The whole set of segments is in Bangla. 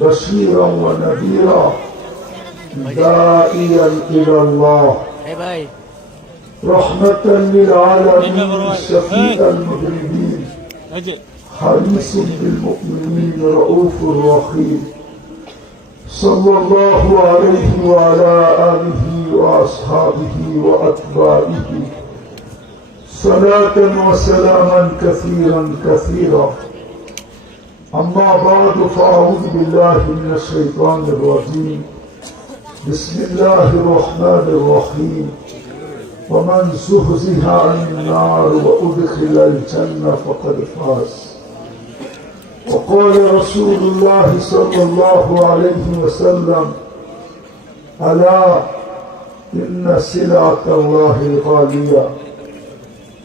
بشيرا ونذيرا داعيا إلى الله رحمة للعالمين شفيع المذنبين حريص بالمؤمنين رؤوف رحيم صلى الله عليه وعلى آله وأصحابه وأتباعه صلاة وسلاما كثيرا كثيرا أما بعد فأعوذ بالله من الشيطان الرجيم بسم الله الرحمن الرحيم ومن زحزح عن النار وأدخل الجنة فقد فاز وقال رسول الله صلى الله عليه وسلم ألا إن سلعة الله غالية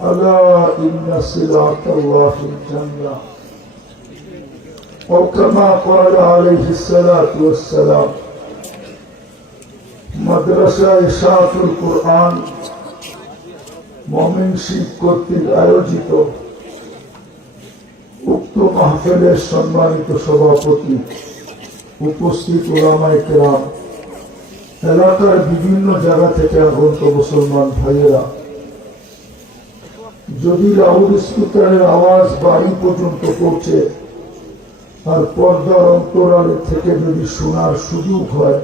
ألا إن سلعة الله الجنة أو كما قال عليه الصلاة والسلام মাদ্রাসা ইশাআতুল কুরআন ময়মনসিংহ কর্তৃক আয়োজিত উক্ত মাহফিলের সম্মানিত সভাপতি, উপস্থিত উলামায়ে কেরাম, এলাকার বিভিন্ন জায়গা থেকে আগত মুসলমান ভাইয়েরা, যদি লাউড স্পিকারের আওয়াজ বাড়ি পর্যন্ত পৌঁছে আর পর্দার অন্তরালে থেকে যদি শোনার সুযোগ হয়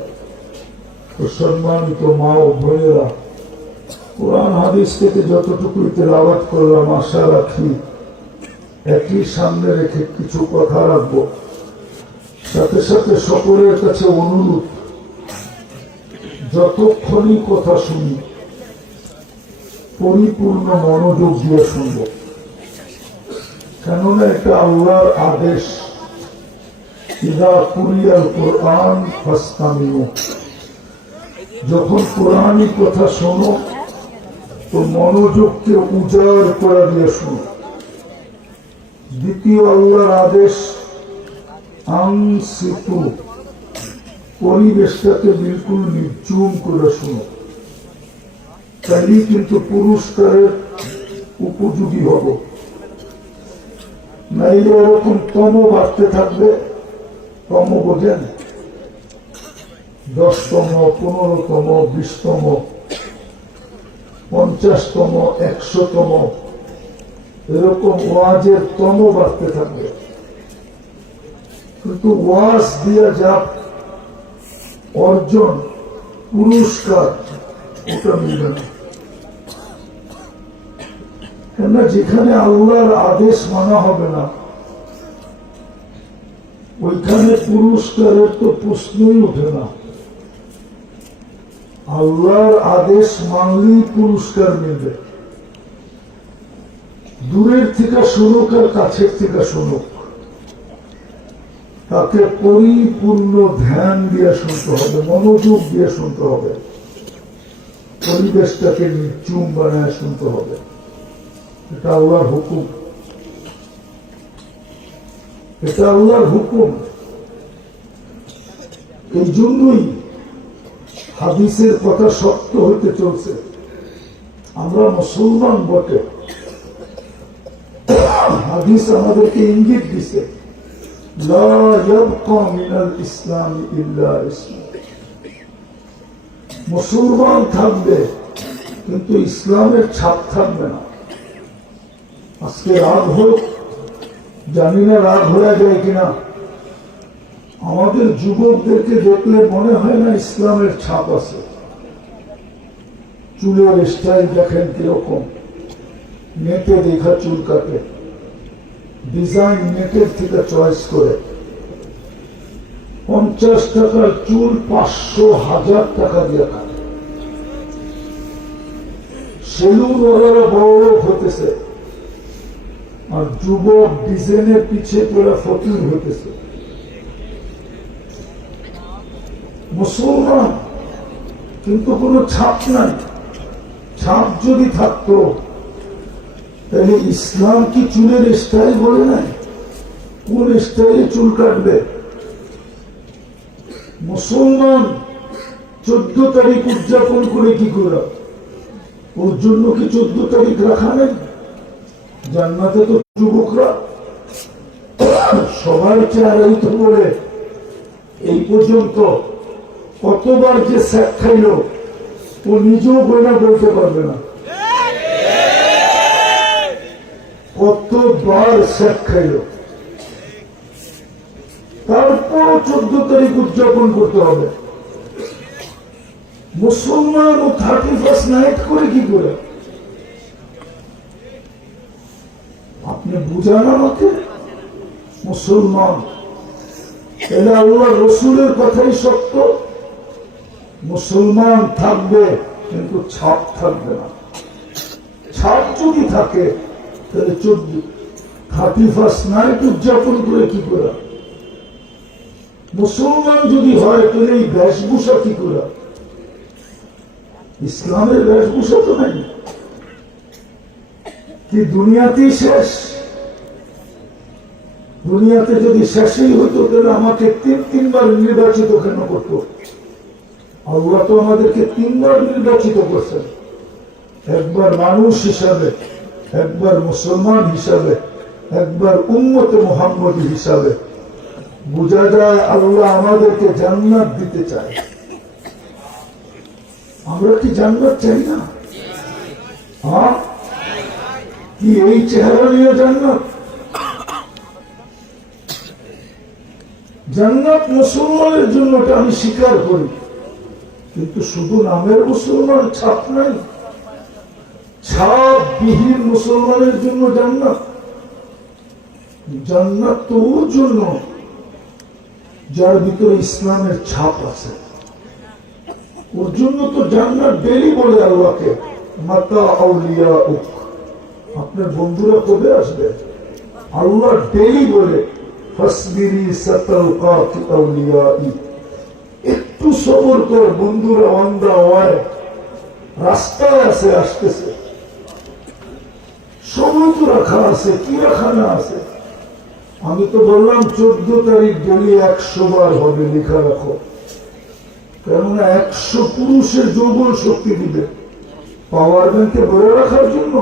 তো সম্মানিত মা ও বোনেরা, কোরআন হাদিস থেকে যতটুকু তেলাওয়াত করলাম আশা রাখি একই সামনে রেখে কিছু কথা রাখবো। সাথে সাথে সকলের কাছে অনুরোধ, যতক্ষণই কথা শুনি পরিপূর্ণ মনোযোগ দিয়ে শুনব, কেননা এটা আল্লাহর আদেশ। ইযা কুরিয়াল কুরআন ফাসতামিউ, যখন কোরআনী কথা শোনো তো মনোযোগকে উজাড় করে দিয়ে শোনো। দ্বিতীয় আল্লাহর আদেশ আনসিতু, পরিবেশটাকে বিলকুল নির্জুম করে শোনো, তাইলেই কিন্তু পুরস্কারের উপযোগী হব। নাইলে এরকম তম বাড়তে থাকবে। তম বোঝেন? 10তম, 15তম, 20তম, 50তম, 100তম, এরকম ওয়াজের তম বাড়তে থাকবে। কিন্তু ওয়াজ দিয়া যা অর্জন, পুরস্কার, ওটা মিলবে না। কেননা যেখানে আল্লাহর আদেশ মানা হবে না ওইখানে পুরস্কারের তো প্রশ্নই ওঠে না। আল্লাহর আদেশ মানলেই পুরস্কার মিলবে। দূরের থেকে শুনুক আর কাছের থেকে শুনুক, তাকে পরিপূর্ণ ধ্যান দিয়ে শুনতে হবে, মনোযোগ দিয়ে শুনতে হবে, পরিবেশটাকে নির্জুম বানায় শুনতে হবে। এটা আল্লাহর হুকুম, এটা আল্লাহর হুকুম। এই জন্যই হাদিসের কথা সত্য হইতে চলছে। আমরা মুসলমান বটে, হাদিস আমাদেরকে ইঙ্গিত দিছে, লা ইয়াবকা মিনাল ইসলাম ইল্লা ইসলাম। মুসলমান থাকবে কিন্তু ইসলামের ছাপ থাকবে না। আজকে রাগ হোক, জানি না রাগ হয়ে যায় কিনা, আমাদের যুবকদেরকে দেখলে মনে হয় না ইসলামের ছাপ আছে। চুলের স্টাইল দেখেন কিরকম, নেটে দেখা চুল কাটে, ডিজাইন নেটের থেকে চয়েস করে। 50 টাকার চুল 500, 1000 টাকা দিয়ে কাটে। সেলুন ওরা বড় হতেছে আর যুবক ডিজাইনের পিছে পড়ে ফকির হতেছে। মুসলমান কিন্তু কোনো ছাপ নাই। ছাপ যদি থাকতো তাহলে ইসলাম কি চুলের স্টাইল বলে নাই? কোন স্টাইলে চুল কাটবে? মুসলমান 14 তারিখ উদযাপন করে কি করে? ওর জন্য কি 14 তারিখ রাখা নেই? জান্নাতে তো যুবকরা সবার চেহারাই তো বলে এই পর্যন্ত কতবার যে স্যাক খাইল ও নিজেও বইনা বলতে পারবে না। কতবার স্যাক খাইল, তারপর 14 তারিখ উদযাপন করতে হবে। মুসলমান ও 31st নাইট করে কি করে? আপনি বুঝান আমাকে। মুসলমান এরা আল্লাহ রসুলের কথাই সত্য। মুসলমান থাকবে কিন্তু ছাপ থাকবে না। ছাপ যদি থাকে তাহলে 31st নাইট উদযাপন করে কি করে? মুসলমান যদি হয় তাহলে এই বেশভূষা কি করে? ইসলামের বেশভূষা তো নাই। কি দুনিয়াতেই শেষ? দুনিয়াতে যদি শেষই হইতো তাহলে আমাকে তিনবার নির্বাচিত কেন করতো? আল্লাহ তো আমাদেরকে 3বার নির্বাচিত করছেন, একবার মানুষ হিসাবে, একবার মুসলমান হিসাবে, একবার উম্মতে মুহাম্মদী হিসাবে। বোঝা যায় আল্লাহ আমাদেরকে জান্নাত দিতে চায়। আমরা কি জান্নাত চাই না? হ্যাঁ, কি এই চেহারা নিয়ে জান্নাত? জান্নাত মুসলমানের জন্য এটা আমি স্বীকার করি, কিন্তু শুধু নামের মুসলমান, ছাপ নাই। ছাপ বিহীন মুসলমানের জন্য জান্নাত। জান্নাত তো ওর জন্য যার ভিতরে ইসলামের ছাপ আছে। ওর জন্য তো জান্নাত ডেলি বলে আল্লাহকে মাতা আউলিয়া উক, আপনার বন্ধুরা কবে আসবে? আল্লাহ ডেলি বলে ফাসবিরি সাতালকাতি আউলিয়াই, একটু সবর কর, বন্ধুরা ওয়ান্দা হয়, রাস্তায় আছে, আসতেছে। সময় তো রাখা আছে, কি রাখা না আছে? আমি তো বললাম 14 তারিখ ডেলি 100 বার হবে, লেখা রাখো। কেননা 100 পুরুষের যৌবন শক্তি দিবে। পাওয়ার ব্যাংকে ভরে রাখার জন্য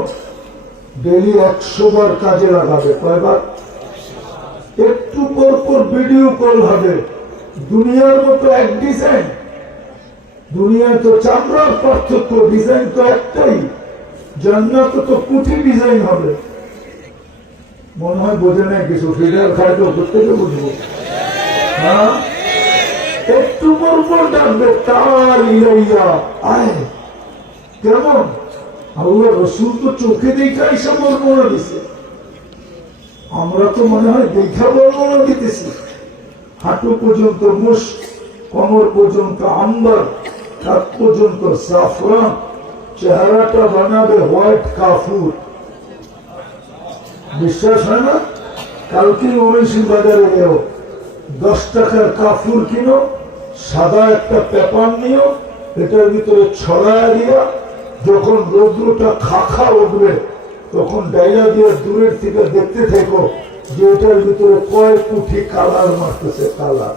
ডেলি 100 বার কাজে লাগাবে। কয়বার? একটু পর পর ভিডিও কল হবে। দুনিয়ার মতো এক ডিজাইন, দুনিয়ায় তো চামড়ার পার্থক্য, ডিজাইন তো একটাই। জান্নাত তো কোটি ডিজাইন হবে। মনে হয় বোঝে নাই কিছু, ফিডার খাইতে প্রত্যেকে বুঝবো। হ্যাঁ, একটু পর পর ডাকবে তার ইলাইয়া আয়। কেমন? আল্লাহ রসুল তো চোখে দেখা এসব বর্ণনা দিছে, আমরা তো মনে হয় দেখা বর্ণনা দিতেছি। হাঁটু পর্যন্ত মুশ, কোমর পর্যন্ত আম্বার, হাত পর্যন্ত জাফরান, চেহারাটা বানাবে হোয়াইট কাফুর। বিশ্বাস হয় না? কালকে মনীষী বাজারে গেও 10 টাকার কাফুর কিনো, সাদা একটা পেপার নিও, এটার ভিতরে ছড়ায়া দিয়া যখন রৌদ্রটা খাখা উঠবে তখন ডাইলা দিয়ে দূরের থেকে দেখতে থেকো যে এটার ভিতরে কয়েক কোটি কালার মারতেছে, কালার।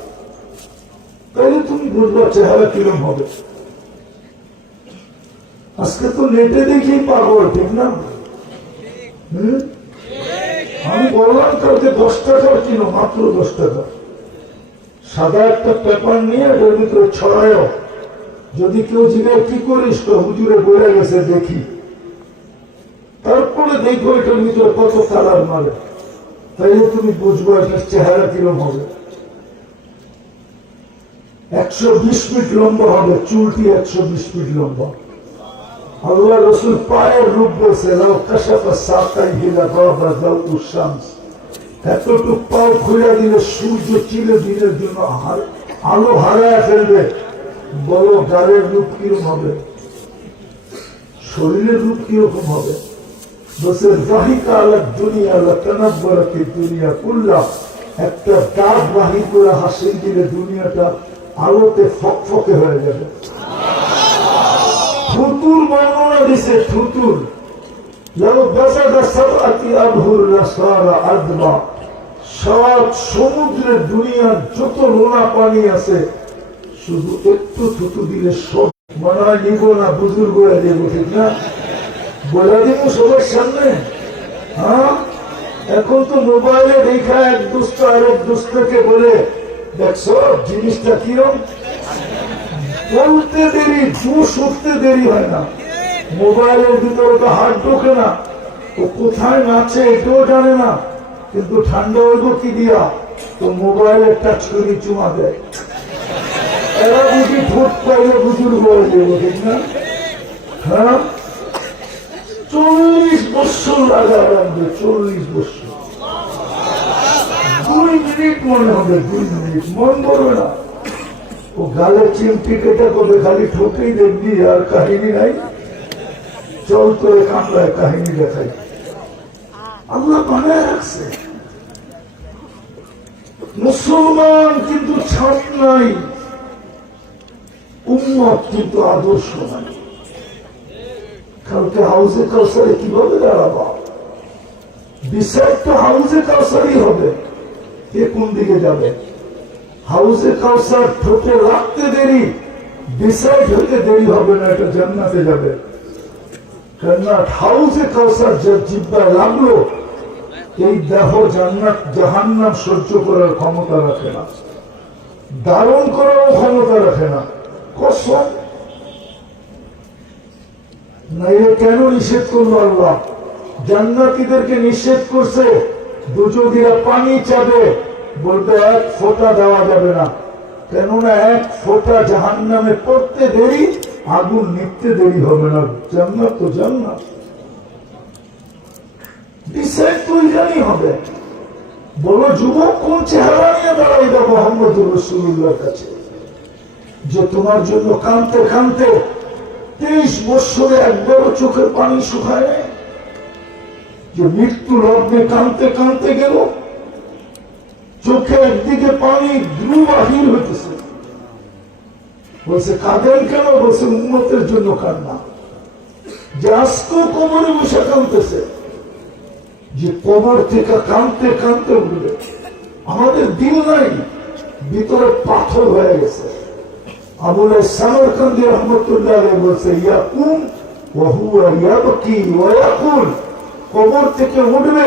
তাইলে তুমি বুঝবা চেহারা কিরম হবে। আজকে তো নেটে দেখেই পাগল, ঠিক না? আমি বললাম কালকে 10 টাকার কিনো, মাত্র 10 টাকা। সাদা একটা পেপার নিয়ে এটার ভিতরে ছড়ায়। যদি কেউ জিজ্ঞাসা কি করিস, তো হুজুরে বলে গেছে দেখি। তারপরে দেখো এটার ভিতরে কত কালার মারে, তাইলে তুমি বুঝবো এটার চেহারা কিরম হবে। 120 ফিট লম্বা হবে, চুলটি 120 ফিট লম্বা। আল্লাহ রসুল পায়ের রূপ বলছে, এতটুক পাও খুলে দিলে সূর্য চিলে দিনের জন্য আলো হারায় ফেলবে। বলো গাড়ের রূপ কিরকম হবে, শরীরের রূপ কিরকম হবে? একটা দাঁত বাহির করে হাসি দিলে দুনিয়াটা আলোতে ফকফকে হয়ে যাবে। থুতুর বর্ণনা দিছে, থুতুর সব সমুদ্রের দুনিয়ার যত লোনা পানি আছে, শুধু একটু থুতু দিলে সব মনে হয় নিব না, বুজুর্গ হয়ে দেব, ঠিক না? বলে দিব সবার সামনে। হ্যাঁ, এখন তো মোবাইলে দেখা এক দুষ্ট আরেক দুষ্টকে বলে দেখছো জিনিসটা কিরম, বলতে দেরি, জুস উঠতে দেরি হয় না। মোবাইলের ভিতরে তো হাত ঢোকে না, ও কোথায় নাচে এটাও জানে না, কিন্তু ঠান্ডা হইব কি দিয়া, তো মোবাইলের টাচ করে চুমা দেয়। এরা বুঝি ঠোঁট পাইলে বুজুর্গ হয়ে যাবো, ঠিক না? হ্যাঁ, 40 বছর লাগা রাখবে, 40 বছর। 2 মিনিট মনে হবে, 2 মিনিট মন করবে না। ও গালে চিমটি কেটে করবে, খালি ঠোঁটেই দেখবি, আর কাহিনী নাই। চল করে কামড়ায় কাহিনী দেখাই। আল্লাহ বানায় রাখছে। মুসলমান কিন্তু ছাড় নাই, উম্মত কিন্তু আদর্শ নাই। কালকে হাউজে কাউসারে কিভাবে দাঁড়াবা? ডিসাইড তো হাউজে কাউসারই হবে, কে কোন দিকে যাবে। হাউজে কাউসার ঠোঁটে রাখতে দেরি, ডিসাইড হতে দেরি হবে না, এটা জান্নাতে যাবে। কেননা হাউজে কাউসার যে জিব্বায় লাগলো, এই দেহ জান্নাত জাহান্নাম সহ্য করার ক্ষমতা রাখে না, ধারণ করারও ক্ষমতা রাখে না। কসম না, এ কেন নিষেধ করলো আল্লাহ? জান্নাতীদেরকে নিষেধ করছে, দুজোগীরা পানি চাবে, বলতে 1 ফোঁটা দেওয়া যাবে না, কেননা 1 ফোঁটা জাহান্নামে পড়তে দেরি, আগুন নিতে দেরি হবে না। জান্নাত তো জান্নাত, ডিসাইড তো জানি হবে। বলো যুবক, কোন চেহারা নিয়ে দাঁড়াইবা মুহাম্মদুর রাসূলুল্লাহর কাছে, যে তোমার জন্য কাঁদতে কাঁদতে 23 বছরে একবারও চোখের পানি শুকায় নাই, যে মৃত্যু লগ্নে কাঁদতে কাঁদতে গেল, চোখে একদিকে পানি দ্রুত বাহির হইতেছে। বলছে কাঁদেন কেন? বলছে উম্মতের জন্য কান্না। যে আজকেও কবরে বসে কাঁদতেছে, যে কবর থেকে কাঁদতে কাঁদতে উঠবে। আমাদের দিল নাই, ভিতরে পাথর হয়ে গেছে। আবুল সামরকান্দি রহমতুল্লাহ আলাইহি বলছে, ইয়াকুম ওয়া হুয়া ইয়াবকি ওয়া ইয়াকুল, কবর থেকে উঠবে,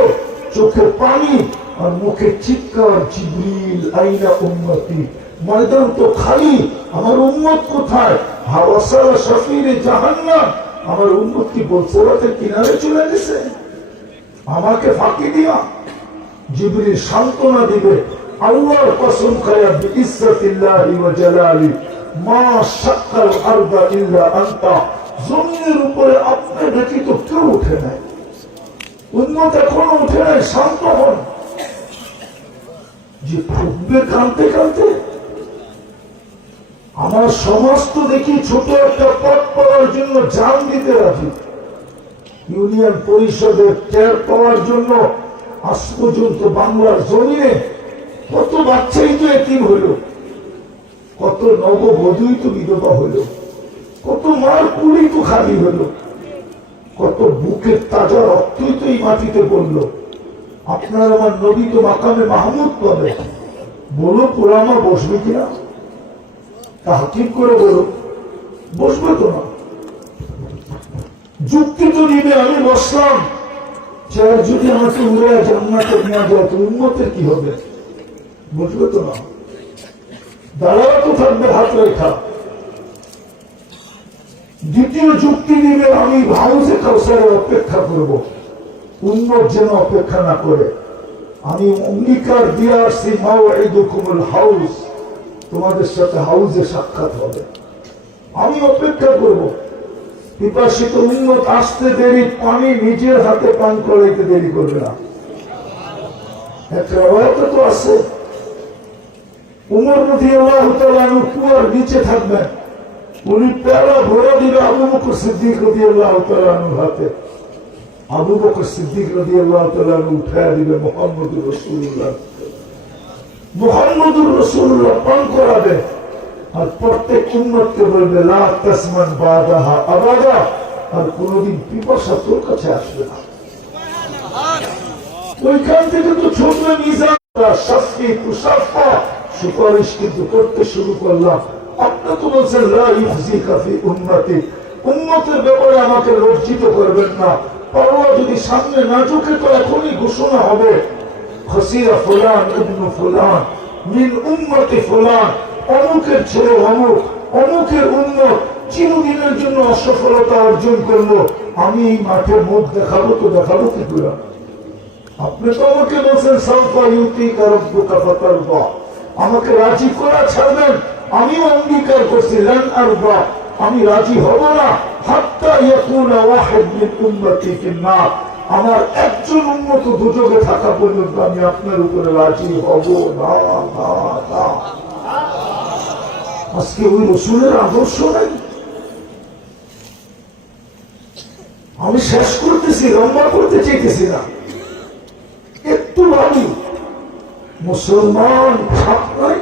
চোখে পানি আর মুখে চিৎকার, জিবরিল আইনা উম্মতি, ময়দান তো খালি, আমার উম্মত কোথায়? হাওয়াসালা শাফিরে জাহান্নাম, আমার উম্মত কি বলসরাতের কিনারে চলে গেছে, আমাকে ফাঁকি দিয়া। জিবরিল সান্ত্বনা দিবে, আল্লাহর কসম খায়া বিইজ্জাতিল্লাহি ওয়া জালালি মা শাক্কাল আরদা ইল্লা আনতা, জমিনের উপরে আপনি ব্যতীত কেউ উঠে নাই, উম্মত এখনো উঠে নাই, শান্ত হন। যে ফুটবে কাঁদতে কাঁদতে। আমার সমাজ তো দেখি ছোট একটা পদ পাওয়ার জন্য জান দিতে রাজি, ইউনিয়ন পরিষদের চেয়ার পাওয়ার জন্য আজ পর্যন্ত বাংলার জমিনে কত বাচ্চাই তো এতিম হইল, কত নববধূই তো বিধবা হইল, কত মার কুড়ি তো খালি হইল, কত বুকের তাজা রক্তই তো এই মাটিতে পড়ল। আপনার আমার নবী তো মাকামে মাহমুদ পাবে, বলো পুরামা বসবে কিনা? তাহকিক করে বলো, বসবে তো না। যুক্তি তো দিবে, আমি বসলাম, চেয়ার যদি আমাকে উড়ে জান্নাতে নেওয়া যায় তো উম্মতের কি হবে? বুঝবে তো না। দাঁড়াও তো থাকবে হাত রেখা। দ্বিতীয় যুক্তি দিবে, আমি হাউজে কাউসারের অপেক্ষা করব, উম্মত যেন অপেক্ষা না করে। আমি অঙ্গীকার দিয়ে আসছি, মাওঈদুকুমুল হাউজ, তোমাদের সাথে হাউজে সাক্ষাৎ হবে, আমি অপেক্ষা করব। পিপাসিত উম্মত আসতে দেরি, পানি নিজের হাতে পান করাইতে দেরি করবে না। একটা রওয়ায়াতে তো আছে, উমর রাদিয়াল্লাহু তাআলা কুয়ার নিচে থাকবেন, উনি পেয়ালা ভরে দিবে আবু বকর সিদ্দিক রাদিয়াল্লাহু তাআলা হাতে, আবু বকর সিদ্দিক রাদিয়াল্লাহু তাআলা উঠায় দিবে মুহাম্মদুর রাসূলুল্লাহ, মুহাম্মদুর রাসূলুল্লাহ পান করাবে। আর প্রত্যেক উম্মতকে বলবে, লা তাসমান বাদাহা আবাদা, আর কোনদিন পিপাসা তোর কাছে আসবে না। ওইখান থেকে তো ছোট মিজান শাস্তি তুষাফা সুপারিশ কিন্তু করতে শুরু করলাম। আপনি তো বলছেন লা ইউখজিকা ফি উম্মতি, উম্মতের ব্যাপারে আমাকে লজ্জিত করবেন না। পারোয়া যদি সামনে না ঝুঁকে তো এখনই ঘোষণা হবে, খসিয়া ফুলান ইবনু ফুলান, মিন উম্মতি ফুলান, অমুকের ছেলে অমুক, অমুকের উম্মত চিরদিনের জন্য অসফলতা অর্জন করলো, আমি এই মাঠে মুখ দেখাবো তো দেখাবো কি করে? আপনি তো আমাকে বলছেন সাউফা ইউতিকা রাব্বুকা ফাতারদা, আমাকে রাজি করা ছাড়বেন, আমিও অঙ্গীকার করছি লান আরদা, আমি রাজি হব না হাত্তা ইয়াকুনা ওয়াহিদ মিন উম্মতি ফিন্নার, আমার একজন উম্মত দুজকে থাকা পর্যন্ত আমি আপনার উপরে রাজি হব না। আজকে ওই রসুলের আদর্শ নাই। আমি শেষ করতেছি, লম্বা করতে চাইতেছি না, একটু ভাবি। মুসলমান ছাপ নাই,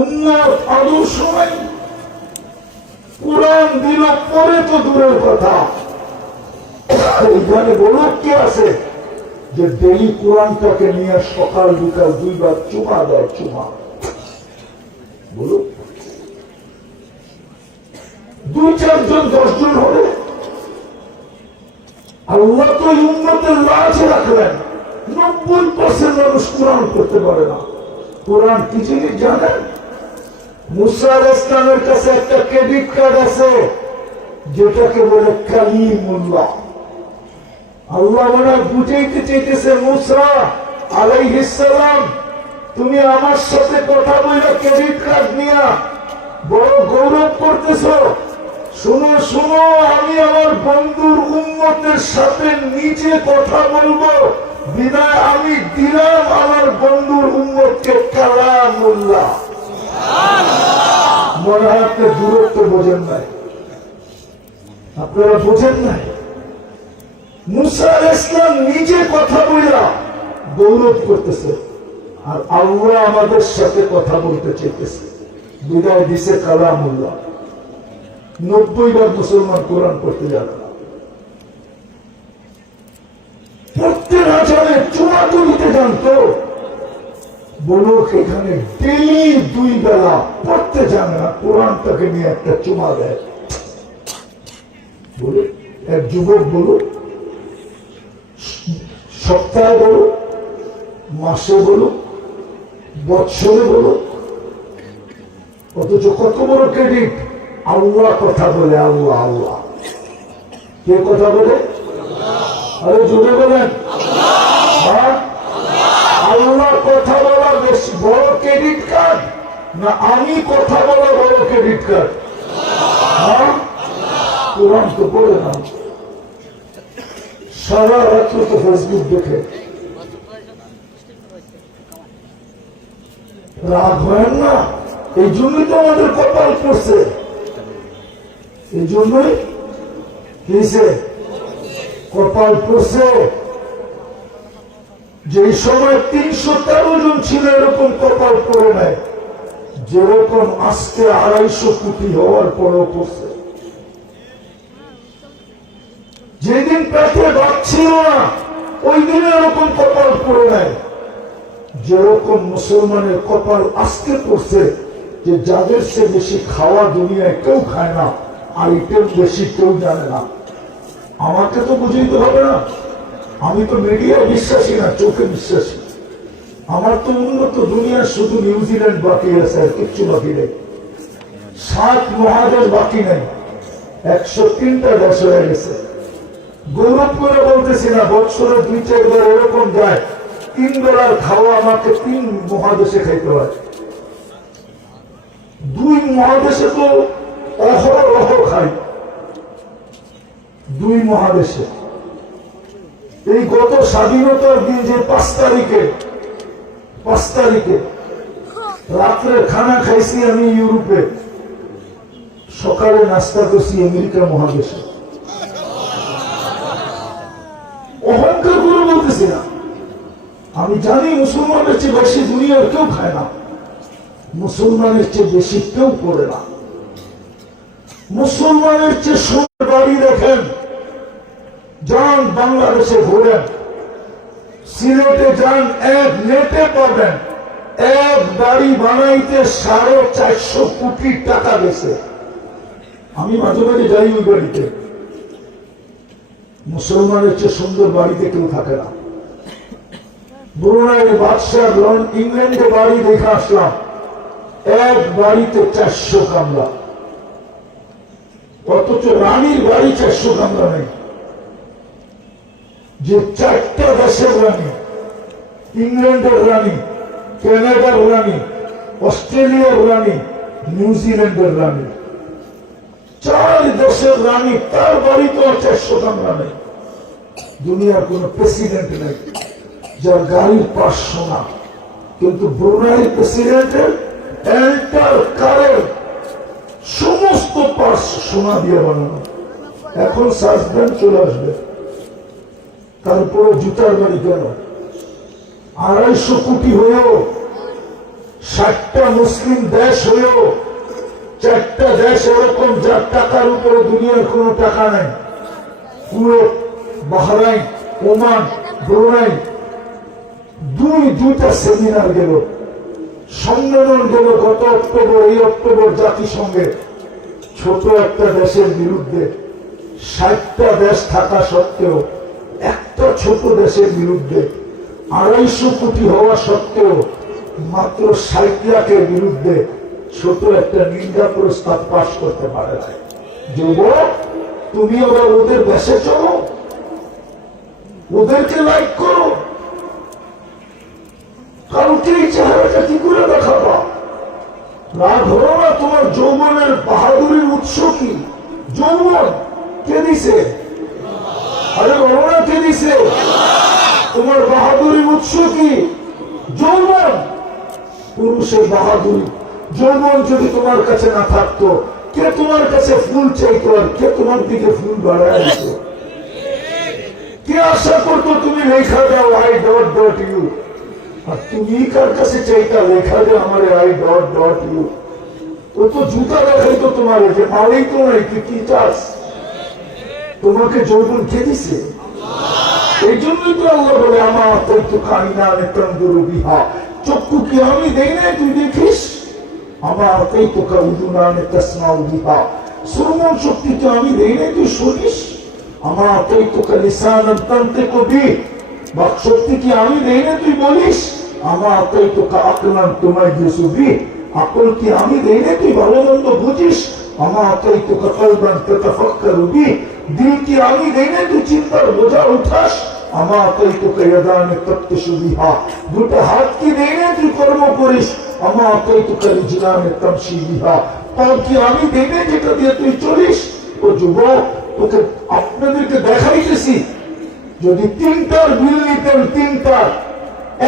উম্মত আদর্শ নাই, কোরআন দিল পরে তো দূরের কথা, এখানে বলো কে আছে যে ডেলি কোরআনটাকে নিয়ে সকাল বিকাল দুইবার চুমা দেয়? চুমা বলো, 2-4 জন 10 জন হবে। আল্লাহ তো উম্মতের লাজে রাখলেন, 90% মানুষ কোরআন করতে পারে না। কোরআন কি জিনিস জানেন? মুসা আলাইহিস সালামের কাছে একটা ক্রেডিট কার্ড আছে যেটাকে বলে কালিমুল্লাহ। আল্লাহ মনে বুঝাইতে চাইতেছে, মুসা আলাইহিস সালাম তুমি আমার সাথে কথা বলে ক্রেডিট কার্ড নিয়ে বড় গৌরব করতেছো। শুনো শুনো, আমি আমার বন্ধুর উম্মতের সাথে নিজে কথা বলবো, বিদায় আমি দিলাম আমার বন্ধুর উম্মতকে কালামুল্লাহ। মনে হয় আপনি দূরত্ব বোঝেন নাই, আপনারা বোঝেন নাই। মুসা আলাইহিস সালাম নিজে কথা বইলা গৌরব করতেছে, আর আল্লাহ আমাদের সাথে কথা বলতে চাইতেছে, বিদায় দিছে কালামুল্লাহ। 90 বার মুসলমান কোরআন পড়তে যাবে না, পড়তে না জানে চুমা তুলিতে জানতো। বলো এখানে ডেলি 2 বেলা পড়তে জানে না, কোরআনটাকে নিয়ে একটা চুমা দেয়। বলো এক যুবক, বলো সপ্তাহে বলো, মাসে বলো, বৎসরে বলো, অথচ কত বড় ক্রেডিট। আল্লাহ কথা বলে, আল্লাহ আল্লাহ। কে কথা বলে? আরে জোরে বলেন, আল্লাহ কথা বলা বেশি বড় ক্রেডিট কার্ড না আমি কথা বলা বড় ক্রেডিট কার্ড? কোরআন তো পড়ে না, সারা রাত্র তো ফেসবুক দেখে। রাগ হয় না, এই জন্যই তো আমাদের কপাল পড়ছে, এই জন্যই কপাল পড়ছে। যে সময় 313 জন ছিল এরকম কপাল পড়ে নেয়, যেরকম আজকে 250 কোটি হওয়ার পরেও পড়ছে। যেদিন পেটে ভাত ছিল না ওই দিন এরকম কপাল পড়ে নেয়, যেরকম মুসলমানের কপাল আজকে পড়ছে যে যাদের সে বেশি খাওয়া দুনিয়ায় কেউ খায় না, আইটেম বেশি কেউ জানে না। আমাকে তো বুঝাইতে হবে না, আমি তো মিডিয়া বিশ্বাসী না, চোখে বিশ্বাসী। আমার তো উন্নত দুনিয়া শুধু নিউজিল্যান্ড বাকি আছে, আর কিচ্ছু বাকি নেই। 7 মহাদেশ বাকি নেই, 103টা দেশ হয়ে গেছে। গৌরব করে বলতেছি না, বছরে 2-4 বার এরকম যায়, 3 বেলার খাওয়া আমাকে 3 মহাদেশে খাইতে হয়। 2 মহাদেশে তো অহরহ খাই, 2 মহাদেশে। এই গত স্বাধীনতার দিন যে 5 তারিখে রাত্রে খানা খাইছি আমি ইউরোপে, সকালে নাস্তা করছি আমেরিকা মহাদেশে। অহংকার করে বলতেছি না, আমি জানি মুসলমানের চেয়ে বেশি দুনিয়ার কেউ খায় না, মুসলমানের চেয়ে বেশি কেউ করে না। মুসলমানের চেয়ে সুন্দর বাড়ি দেখেন, যান বাংলাদেশে ঘোরেন, সিলেটে যান, এক নেটে পাবেন এক বাড়ি বানাইতে 450 কোটি টাকা গেছে। আমি মাঝে মাঝে যাই ওই বাড়িতে। মুসলমানের চেয়ে সুন্দর বাড়িতে কেউ থাকে না। ব্রুনাই বাদশাহ ইংল্যান্ডে বাড়ি দেখে আসলাম, এক বাড়িতে 400 কামরা, অথচ রানীর বাড়ি 400 কামরা নেই। যে 4টা দেশের রানী, ইংল্যান্ডের রানী, কানাডার রানী, অস্ট্রেলিয়ার রানী, নিউজিল্যান্ডের রানী, 4 দেশের রানী, তার বাড়িতে 400 কামরা নেই। দুনিয়ার কোন প্রেসিডেন্ট নেই যার গাড়ির পাশ সোনা, কিন্তু ব্রুনাই প্রেসিডেন্টের এন্টার কারের সমস্ত পাশ সোনা দিয়ে বানানো। এখন সাসপেন্ড চলে আসবে, তারপরে জুতার বাড়ি কেন? 250 কোটি হয়েও, 60টা মুসলিম দেশ হয়েও, 4টা দেশ এরকম যার টাকার উপরে দুনিয়ার কোন টাকা নেই, কুয়েত, বাহরাইন, ওমান, ব্রুনাই, দুইটা সেমিনার গেল, সম্মেলন গেল গত অক্টোবর, এই অক্টোবর জাতিসংঘে। ছোট একটা দেশের বিরুদ্ধে 60টা দেশ থাকা সত্ত্বেও, একটা ছোট দেশের বিরুদ্ধে 250 কোটি হওয়া সত্ত্বেও মাত্র 60 লাখের বিরুদ্ধে ছোট একটা নিন্দা প্রস্তাব পাশ করতে পারে না। যুবক, তুমি আবার ওদের দেশে চলো, ওদেরকে লাইক করো, কালকে এই চেহারাটা কি করে দেখাবা? রাগ হলো না? তোমার যৌবনের বাহাদুরির উৎস কি? যৌবন কে দিছে? আরে বলো না, কে দিছে? তোমার বাহাদুরির উৎস কি? যৌবন। পুরুষের বাহাদুরি, যৌবন যদি তোমার কাছে না থাকতো, কে তোমার কাছে ফুল চাইতো আর কে তোমার দিকে ফুল বাড়ায় দিত? কে আশা করতো তুমি লেখা দাও আই ডট ডট ইউ, আর তুমি কার কাছে চাইতা লেখা দে আমার আই ডট ডট ইউ? ও তো জুতা দেখাইতো তোমার, যে মালেই তো নাই, তুই কি চাস? তোমাকে যৌবন কে দিছে? এই জন্যই তো আল্লাহ বলে আমার তো কাইনা নেতন গুরু বিহা, চক্ষু কি আমি দেই না তুই দেখিস? আমার তো উদুনা নেতাসমাউ বিহা, শ্রবণ শক্তি তো আমি দেই না তুই শুনিস? আমার তো লিসান তন্তে কবি, বাক শক্তি কি আমি দেই না তুই বলিস? আমার তো আকলান তোমায় দিয়েছি, আকল কি আমি দেই না তুই ভালো মন্দ বুঝিস? আমার তো কলবান তাতাফাক্কারু বি, দিল কি আমি দেই না তুই চিন্তার বোঝা উঠাস? আমার তো ইয়াদানে তাত্তাশু বিহা, দুটো হাত কি দেই না তুই কর্ম করিস? আমার তো রিজলানে তামশি বিহা, পা কি আমি দেই না যেটা দিয়ে তুই চলিস? ও যুবক, তোকে আপনাদেরকে দেখাইতেছি, যদি 3টার বিল নিতেন, 3টার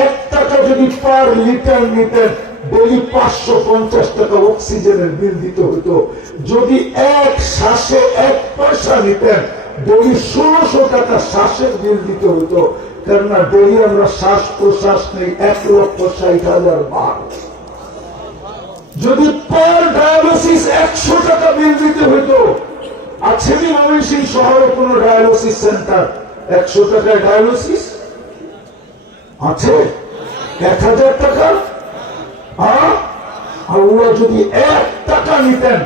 1 টাকা যদি পার লিটার নিতেন, ডেলি 550 টাকা অক্সিজেনের বিল দিতে হতো। যদি 1 শ্বাসে 1 পয়সা নিতেন, ডেলি 1600 টাকা শ্বাসের বিল দিতে হতো। কেননা ডেলি আমরা শ্বাস প্রশ্বাস নেই 1,60,000 বার। যদি পার ডায়ালিসিস 100 টাকা বিল দিতে হতো, আছে কি ময়মনসিংহ শহরে কোন ডায়ালিসিস সেন্টার 100 টাকায় ডায়ালিসিস আছে? 1000 টাকা? আল্লাহ যদি 1 টাকা নিতেন,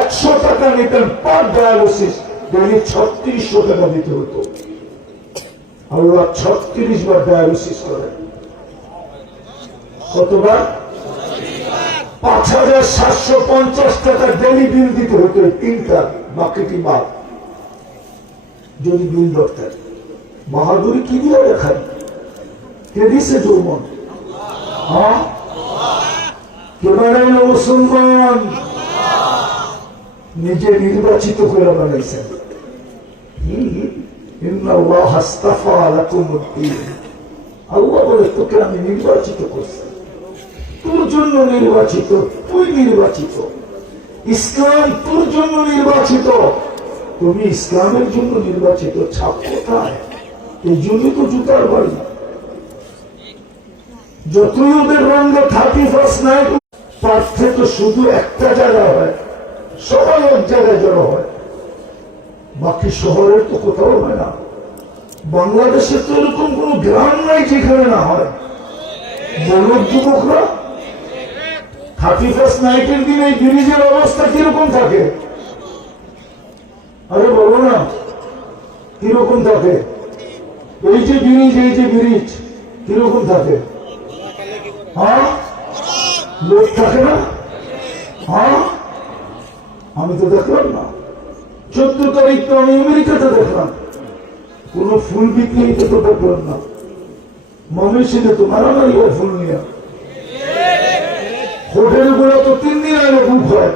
100 টাকা নিতেন পার ডায়ালিসিস, ডেলি 3600 টাকা দিতে হতো। আল্লাহ 36 বার ডায়ালিসিস করেন। কতবার? 5750 টাকা ডেলি বিল দিতে হতো 3টার, বাকিটি বাদ। যদি বিল ধরতেন, বাহাদুরি কি দিয়ে দেখান? কে দিছে যৌবন? কে বানাইল মুসলমান? নিজে নির্বাচিত করে বানাইছেন। আল্লাহ বলে তোকে আমি নির্বাচিত করছি, তোর জন্য নির্বাচিত, তুই নির্বাচিত। ইসলাম তোর জন্য নির্বাচিত, তুমি ইসলামের জন্য নির্বাচিত। ছাপ কোথায়? এই জন্য তো জুতার বাড়ি। যতই ওদের রঙে 31st নাইট পার্থে তো শুধু একটা জায়গা হয়, সবাই এক জায়গায় জড়ো হয়, বাকি শহরের তো কোথাও হয় না। বাংলাদেশে তো এরকম কোন গ্রাম নাই যেখানে না হয়। বলুক যুবকরা, 31st নাইটের দিন এই ব্রিজের অবস্থা কিরকম থাকে? আরে বলো না, কিরকম থাকে? এই যে ব্রিজ, এই যে ব্রিজ, কিরকম থাকে? হ্যাঁ, লোক থাকে না? হ্যাঁ, আমি তো দেখলাম না। 14 তারিখ তো আমি আমেরিকাতে দেখলাম, কোন ফুল বিক্রি তো দেখলাম না। ময়মনসিংহে তো মারামারি হয় ফুল নিয়ে। হোটেল গুলো তো 3 দিন আগে বুক হয়,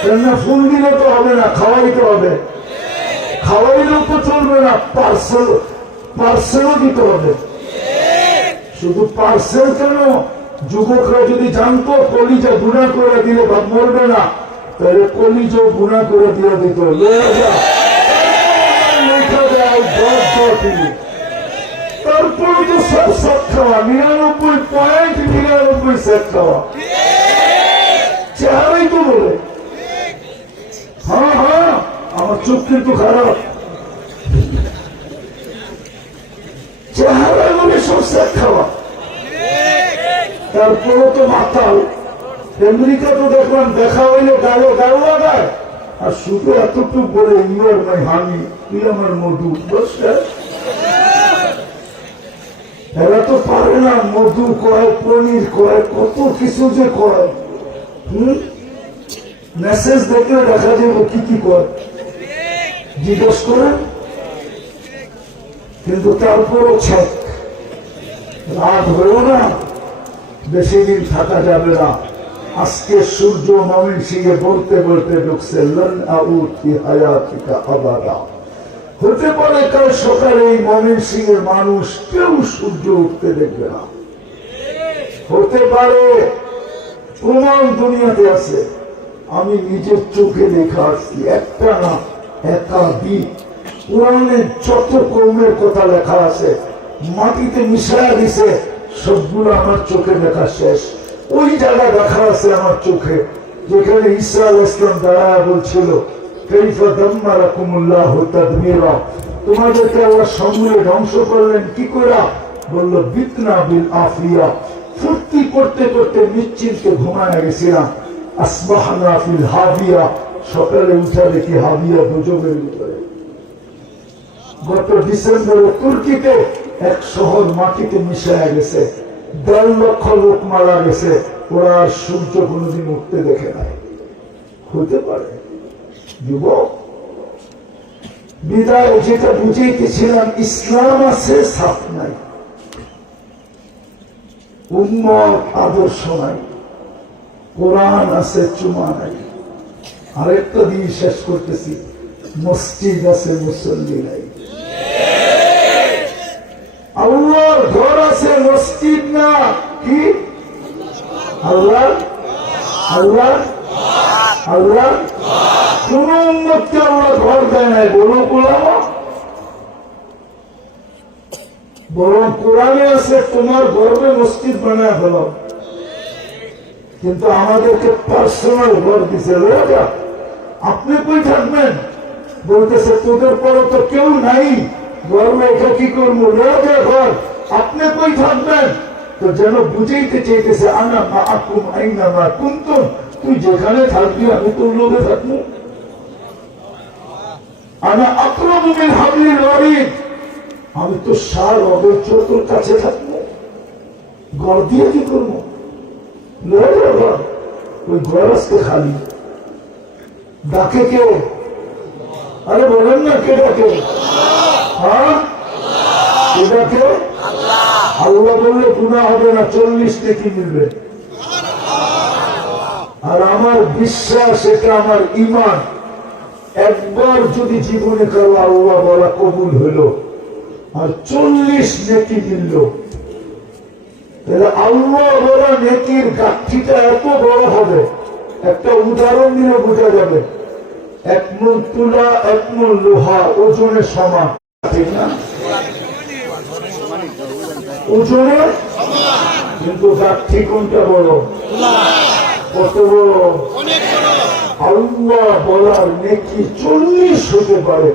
কেননা ফুল দিলে তো হবে না, খাওয়াইতে হবে। খাওয়াইলেও তো চলবে না, পার্সেলও দিতে হবে। শুধু পার্সেল কেন, যুবকরা যদি জানতো কলিজা গুণা করে দিলে বা মরবে না, তাহলে কলিজা গুণা করে দিয়ে দিত। তারপরে তো সব সেট খাওয়া, 99.99 সেট খাওয়া। চেহারাই তো বলে। হ্যাঁ হ্যাঁ, আমার চোখ কিন্তু খারাপ, চেহারা বলে সব সেট খাওয়া। তারপরে তো মাতাল। আমেরিকা তো দেখলাম দেখা হইলে গালো গালো লাগায়, আর শুধু এতটুকু বলে ইউর মাই হানি, তুই আমার মধু। এরা তো পারে না, মধু কয়, পনির কয়, কত কিছু যে কয়। মেসেজ দেখলে দেখা যাবে কি কি কয়, জিজ্ঞেস করে। কিন্তু তারপরও ছেক রাত হয়েও না, বেশি দিন থাকা যাবে না। আজকে সূর্য ময়মনসিংহে বলতে বলতে ঢুকছে, লন আউদ ফি হায়াতিকা আবাদা। হতে পারে কাল সকালে এই ময়মনসিংহের মানুষ কেউ সূর্য উঠতে দেখবে না। হতে পারে, প্রমাণ দুনিয়াতে আছে। আমি নিজের চোখে দেখা আসছি, একটা না একাধিক। কোরআনে যত কওমের কথা লেখা আছে মাটিতে মিশায়া দিছে, সবগুলো আমার চোখে দেখা শেষ। ওই জায়গা দেখা আছে আমার চোখে, যেখানে ঈসা আলাইহিস সালাম দাঁড়ায় বলছিল, কাইফা দাম্মারাকুমুল্লাহু তাদমীরা, তোমাদেরকে আল্লাহ সমূলে ধ্বংস করলেন কি করে? বলল, বিতনা বিল আফিয়া, ফুর্তি করতে করতে নিশ্চিন্তে ঘুমায় গেছিলাম। আসবাহনা ফিল হাবিয়া, সকালে উঠা দেখি হাবিয়া দুজকের ভিতরে। গত ডিসেম্বরে তুর্কিতে এক শহর মাটিতে মিশায় গেছে, 1.5 লক্ষ লোক মারা গেছে। ওরা আর সূর্য কোনদিন উঠতে দেখে নাই। হতে পারে যুবক, বিদায় যেটা বুঝাইতেছিলাম, ইসলাম আছে সাফ নাই, উম্মত আদর্শ নাই, কোরআন আছে চুমা নাই। আরেকটা দিয়ে শেষ করতেছি, মসজিদ আছে মুসল্লি নাই। আল্লাহর ঘর আছে, মসজিদ না। কি আল্লাহ? আল্লাহ আল্লাহ কোন উম্মতকে আল্লাহ ঘর দেয় নাই, বলো কোলামা। বরং কোরআনে আছে তোমার গর্বে মসজিদ বানায় ফেলো। কিন্তু আমাদেরকে পার্সোনাল ঘর দিছে। আপনি কই থাকবেন? বলতেছে তোদের পরে তো কেউ নাই, গর্বে এটা কি করবো? ঘর আপনি কই থাকবেন? তো যেন বুঝাইতে চাইতেছে, আনা মা আকুম আইনা মা কুনতুম, তুই যেখানে থাকবি আমি তোর লোকে থাকবো। আনা আকরাবু মিন হাবলিল ওয়ারিদ, আমি তো সার অবের তোর কাছে থাকবো। ঘর দিয়ে কি করবো? ঘর, ওই ঘর আজকে খালি। ডাকে কে? আরে বলেন না, কে ডাকে? হ্যাঁ, কে ডাকে? আল্লাহ বললে গুনাহ হবে না, 40 নেকি মিলবে। আর আমার বিশ্বাস, এটা আমার ঈমান, একবার যদি জীবনে কারো আল্লাহ বলা কবুল হইল আর 40 নেকি মিলল, তাহলে আল্লাহ বলা নেকির গাঠিটা এত বড় হবে। একটা উদাহরণ দিলে বোঝা যাবে। 1 মণ তুলা 1 মণ লোহা ওজনে সমান, ঠিক না? ওজনে, কিন্তু গাঠি কোনটা বড়? কত বড়? আল্লাহ বলার নেকি 40 হতে পারে,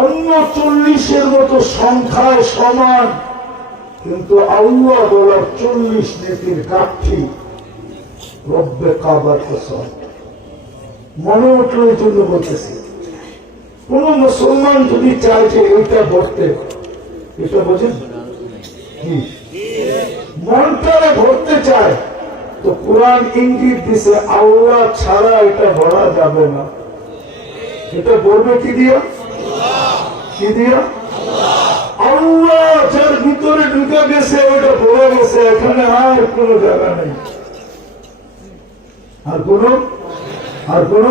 অন্য 40-এর মতো সংখ্যায় সমান, কিন্তু আল্লাহ বলার 40 নেকির গাঠি। রব্বে কাবার কসম, মনে উঠলো এই জন্য বলতেছি, কোন মুসলমান যদি চায় যে এইটা বলতে, এটা বোঝেন কি মনটা ভরতে চায় তো কোরআন ইঙ্গিত দিছে আল্লাহ ছাড়া এটা ভরা যাবে না। এটা বলবে কি দিয়া? কি দিয়া? আল্লাহ যার ভিতরে ঢুকে গেছে ওটা ভরে গেছে, এখানে আর কোনো জায়গা নেই, আর কোন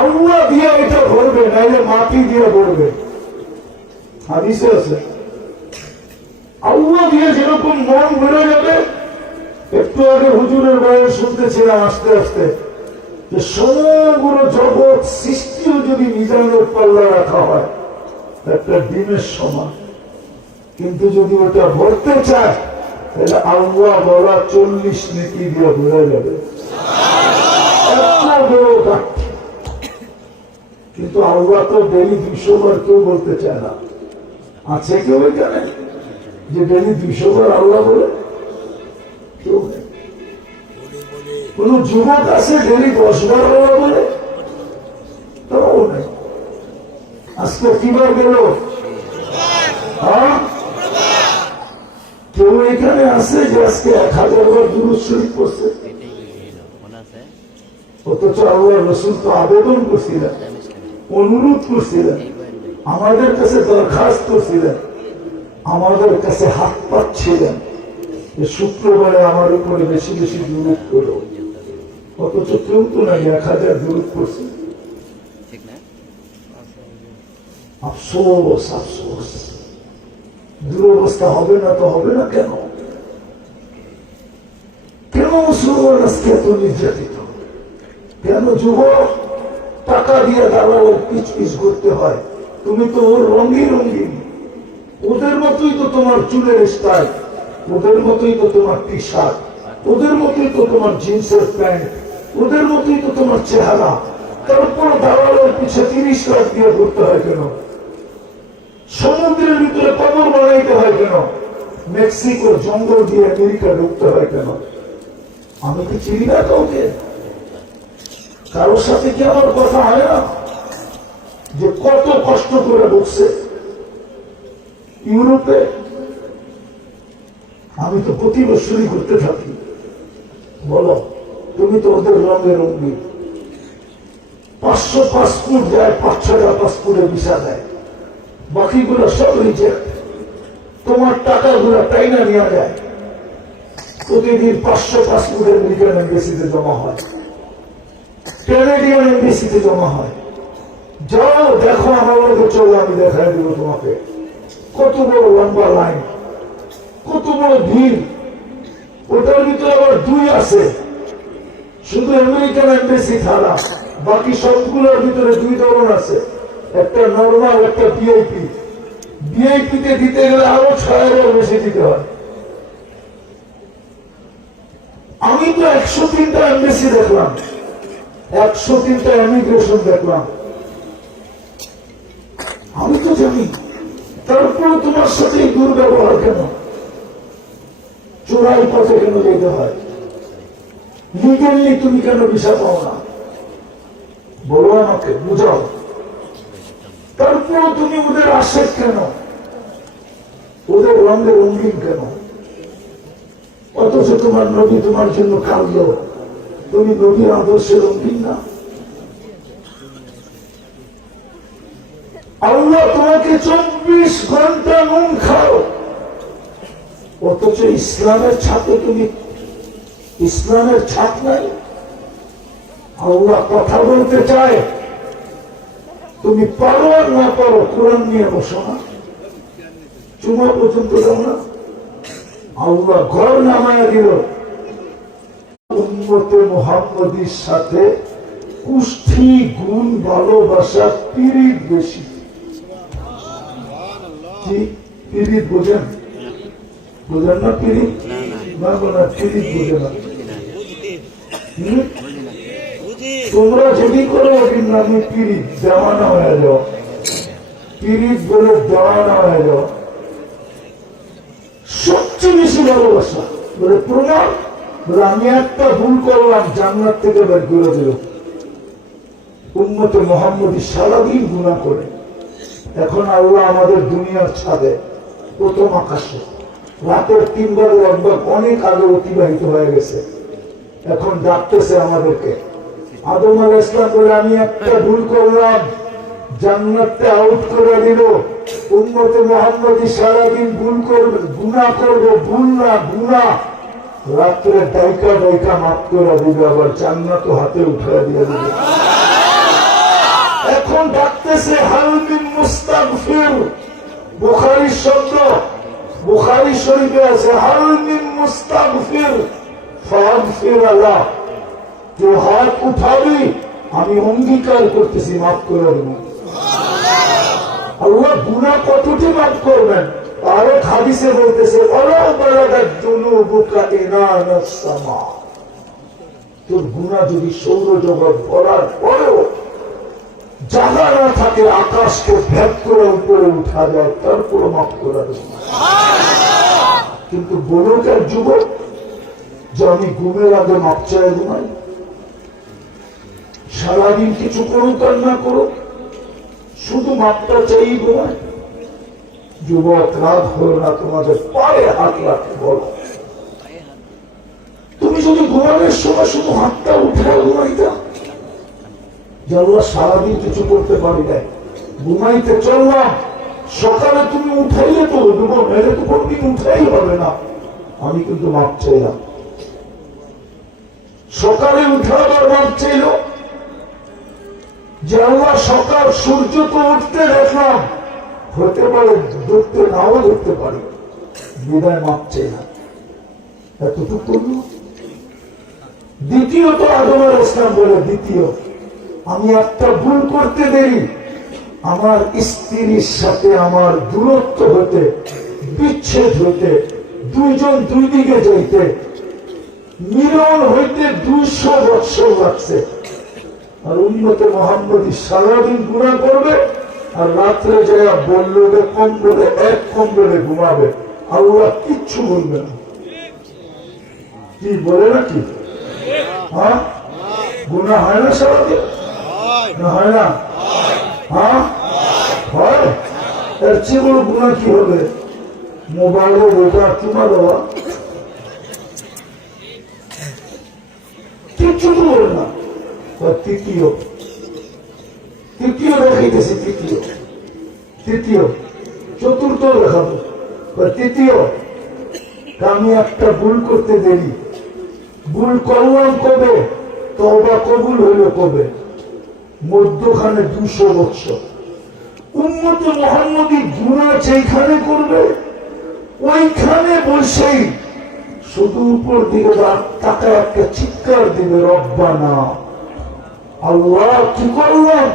আল্লাহ দিয়ে এটা ভরবে, নাইলে মাটি দিয়ে ভরবে। হাদিসে আছে আল্লাহ দিয়ে যেরকম মন বেরো যাবে। একটু আগে হুজুরের বয়স শুনতেছিলাম আস্তে আস্তে যে সমগ্র জগৎ সৃষ্টিও যদি মিজানের পাল্লা রাখা হয় একটা ডিমের সমান, কিন্তু যদি ওটা ভরতে চায় তাহলে আল্লাহ বলা 40 নেকি দিয়ে ভরে যাবে। কিন্তু আল্লাহ তো ডেলি 200 বার কেউ বলতে চায় না। আছে কেউ এখানে যে ডেলি 200 বার আল্লাহ বলে? কেউ নেই। কোন যুবক আছে ডেলি 10 বার আল্লাহ বলে? তাও নেই। আজকে কিবার গেল? কেউ এখানে আছে যে আজকে 1000 বার দুরূদ শরীফ পড়ছে? অথচ আল্লাহ রাসূল তো আবেদন করছিলেন, অনুরোধ করছিলেন, আমাদের কাছে দরখাস্ত করছিলেন, আমাদের কাছে হাত পাচ্ছিলেন যে শুক্রবারে আমার উপরে বেশি বেশি দুরূদ করো। অথচ কেউ তো নাই 1000 দুরূদ করছে। আফসোস আফসোস, দুরবস্থা হবে না তো হবে না কেন? কেন মুসলমান আজকে এত নির্যাতিত? কেন যুবক টাকা দিয়ে দালালের পিছ পিছ করতে হয়? তুমি তো ওর রঙিন রঙিন, ওদের মতোই তো তোমার চুলের স্টাইল, ওদের মতোই তো তোমার টি শার্ট, ওদের মতোই তো তোমার জিন্সের প্যান্ট, ওদের মতোই তো তোমার চেহারা, তারপর দালালের পিছে 30 লাখ দিয়ে ঘুরতে হয় কেন? সমুদ্রের ভিতরে কবর বানাইতে হয় কেন? মেক্সিকোর জঙ্গল দিয়ে আমেরিকা ঢুকতে হয় কেন? আমি কি চিনি না কাউকে? কারোর সাথে কি আমার কথা হয় না যে কত কষ্ট করে ঢুকছে ইউরোপে? আমি তো প্রতি বছরই ঘুরতে থাকি। বলো, তুমি তো ওদের রঙে রঙিন। 500 পাসপোর্ট যায়, 5-6টা পাসপোর্টে ভিসা দেয়, বাকিগুলো সব রিজেক্ট। তোমার টাকাগুলো টাইনা নেওয়া যায়। প্রতিদিন 500 পাসপোর্ট আমেরিকান এমবেসিতে জমা হয়, ক্যানাডিয়ান এমবেসিতে জমা হয়। যাও দেখো, আমার মধ্যে চলো, আমি দেখাই দেবো তোমাকে কত বড় লম্বা লাইন, কত বড় ভিড়। ওটার ভিতরে আবার 2 আছে, শুধু আমেরিকান এমবেসি ছাড়া বাকি সবগুলোর ভিতরে 2 ধরন আছে, একটা নর্মাল, একটা ভিআইপি। ভিআইপি তে দিতে গেলে আরো 6,000 বেশি দিতে হয়। আমি তো 103টা এমবেসি দেখলাম, 103টা ইমিগ্রেশন দেখলাম। আমি তো জানি, তারপরে তোমার সাথে দুর্ব্যবহার কেন? চোরাই পথে কেন যেতে হয়? লিগেলি তুমি কেন ভিসা পাও না? বলো আমাকে, বুঝাও। তারপরে তুমি ওদের আশেক কেন? ওদের রঙে রঙিন কেন? অথচ তোমার নবী তোমার জন্য কাঁদল, তুমি নবীর আদর্শে রঙিন না? আল্লাহ তোমাকে 24 ঘন্টা নুন খাও, অথচ ইসলামের ছাপে তুমি, ইসলামের ছাপ নাই। আল্লাহ কথা বলতে চায়, তুমি পারো আর না পারো কোরআন নিয়ে বসো না, চুমা পর্যন্ত দাও না। আল্লাহ ঘর নামায়া দিল। উম্মতে মুহাম্মদীর সাথে কুষ্ঠি গুণ ভালোবাসা পীড়িত বেশি। কি পীড়িত বোঝেন? বোঝেন না পীড়িত? না বোঝা, পীড়িত বোঝে না। তোমরা যদি করো ওটির নামে পীড়িত, দেওয়ানা হয়ে যাও। পীড়িত বলে দেওয়ানা হয়ে যাও। সবচেয়ে বেশি ভালোবাসা বলে প্রমাণ বলে আমি একটা ভুল করলাম, জান্নাত থেকে বের করে দিল। উম্মতে মুহাম্মদী সারাদিন গুনাহ করে, এখন আল্লাহ আমাদের দুনিয়ার ছাদে প্রথম আকাশে রাতের 3 ভাগের 1 ভাগ অনেক আগে অতিবাহিত হয়ে গেছে। এখন ডাকতেছে আমাদেরকে। আদম আলাইহিস সালাম বলে, আমি একটা ভুল করলাম, জান্নাতে আউট করে দিল। উম্মতে মুহাম্মদী সারাদিন ভুল করবে, গুনাহ করবে, ভুল না গুনাহ। রাত্রে ডাইকা ডাইকা মাফ করে দিবে, আবার জান্নাত হাতে উঠে দিয়ে দিবে। এখন ডাকতেছে হাল মিন মুস্তাগফির। বুখারীর শব্দ, বুখারী শরীফে আছে হাল মিন মুস্তাগফির ফাগফির আল্লাহ। কেউ হাত উঠাবি, আমি অঙ্গীকার করতেছি মাফ করে দেব। আল্লাহ গুনাহ কতটি মাফ করবেন? আরেক হাদিসে বলতেছে ওয়ালাউ বালাগাত যুনুবুকা ইনানাস সামা। তোর গুনাহ যদি সৌরজগৎ ভরার পরেও জায়গা না থাকে, আকাশকে ভেদ করে উপরে উঠা যায়, তারপরে মাফ করে দেব। কিন্তু বলুক এক যুবক যে আমি ঘুমের আগে মাপ চাই ঘুমাই, সারাদিন কিছু করুক আর না করুক, শুধু মাপটা চাই ঘুমায়। যুবক, রাত হলো না, তোমাদের পায়ে হাত রাখতে বলো। তুমি যদি ঘুমানোর সময় শুধু হাতটা উঠে ঘুমাইতা, যে আল্লাহ সারাদিন কিছু করতে পারি নাই, ঘুমাইতে চললাম, সকালে তুমি উঠাইলে তো দেবো, মেরে তো কোনদিন উঠাই হবে না, আমি কিন্তু মাপ চাইলাম। সকালে উঠে আবার মাপ চাইল, যে আল্লাহ সকাল সূর্য তো উঠতে দেখলাম, হতে পারে ধরতে নাও ধরতে পারি, বিদায় মাপ চাইলাম। এতটুকু করল। দ্বিতীয়ত আদম আলাইহিস সালাম বলে, দ্বিতীয় আমি একটা ভুল করতে দেরি, আমার স্ত্রীর সাথে আমার দূরত্ব হতে, বিচ্ছেদ হতে, দুইজন দুই দিকে যাইতে, মিলন হইতে 200 বৎসর লাগছে। আর উম্মতে মুহাম্মদী সারাদিন গুনাহ করবে, আর রাত্রে যারা বললো কম্বলে এক কম্বলে ঘুমাবে, আল্লাহ কিচ্ছু বলবে না। কি বলে নাকি? হ্যাঁ, গুনাহ হয় না সারাদিন? হয় না? হ্যাঁ হয়। এর চেয়ে বড় গুনাহ কি হবে? মোবাইলে বোঝা চুমা দেওয়া, কিচ্ছু তো বলে না। তৃতীয় দেখাইতেছে, তৃতীয় চতুর্থ দেখাবো। তৃতীয়, আমি একটা ভুল করতে দেরি, ভুল করলাম কবে, তওবা কবুল হইল কবে? মধ্যখানে 200 বৎসর। উম্মতে মুহাম্মদী গুনাহ যেখানে করবে, ওইখানে বসেই শুধু উপর দিকে টাকা একটা চিৎকার দিবে, রব্বানা, আল্লাহ কি করলাম,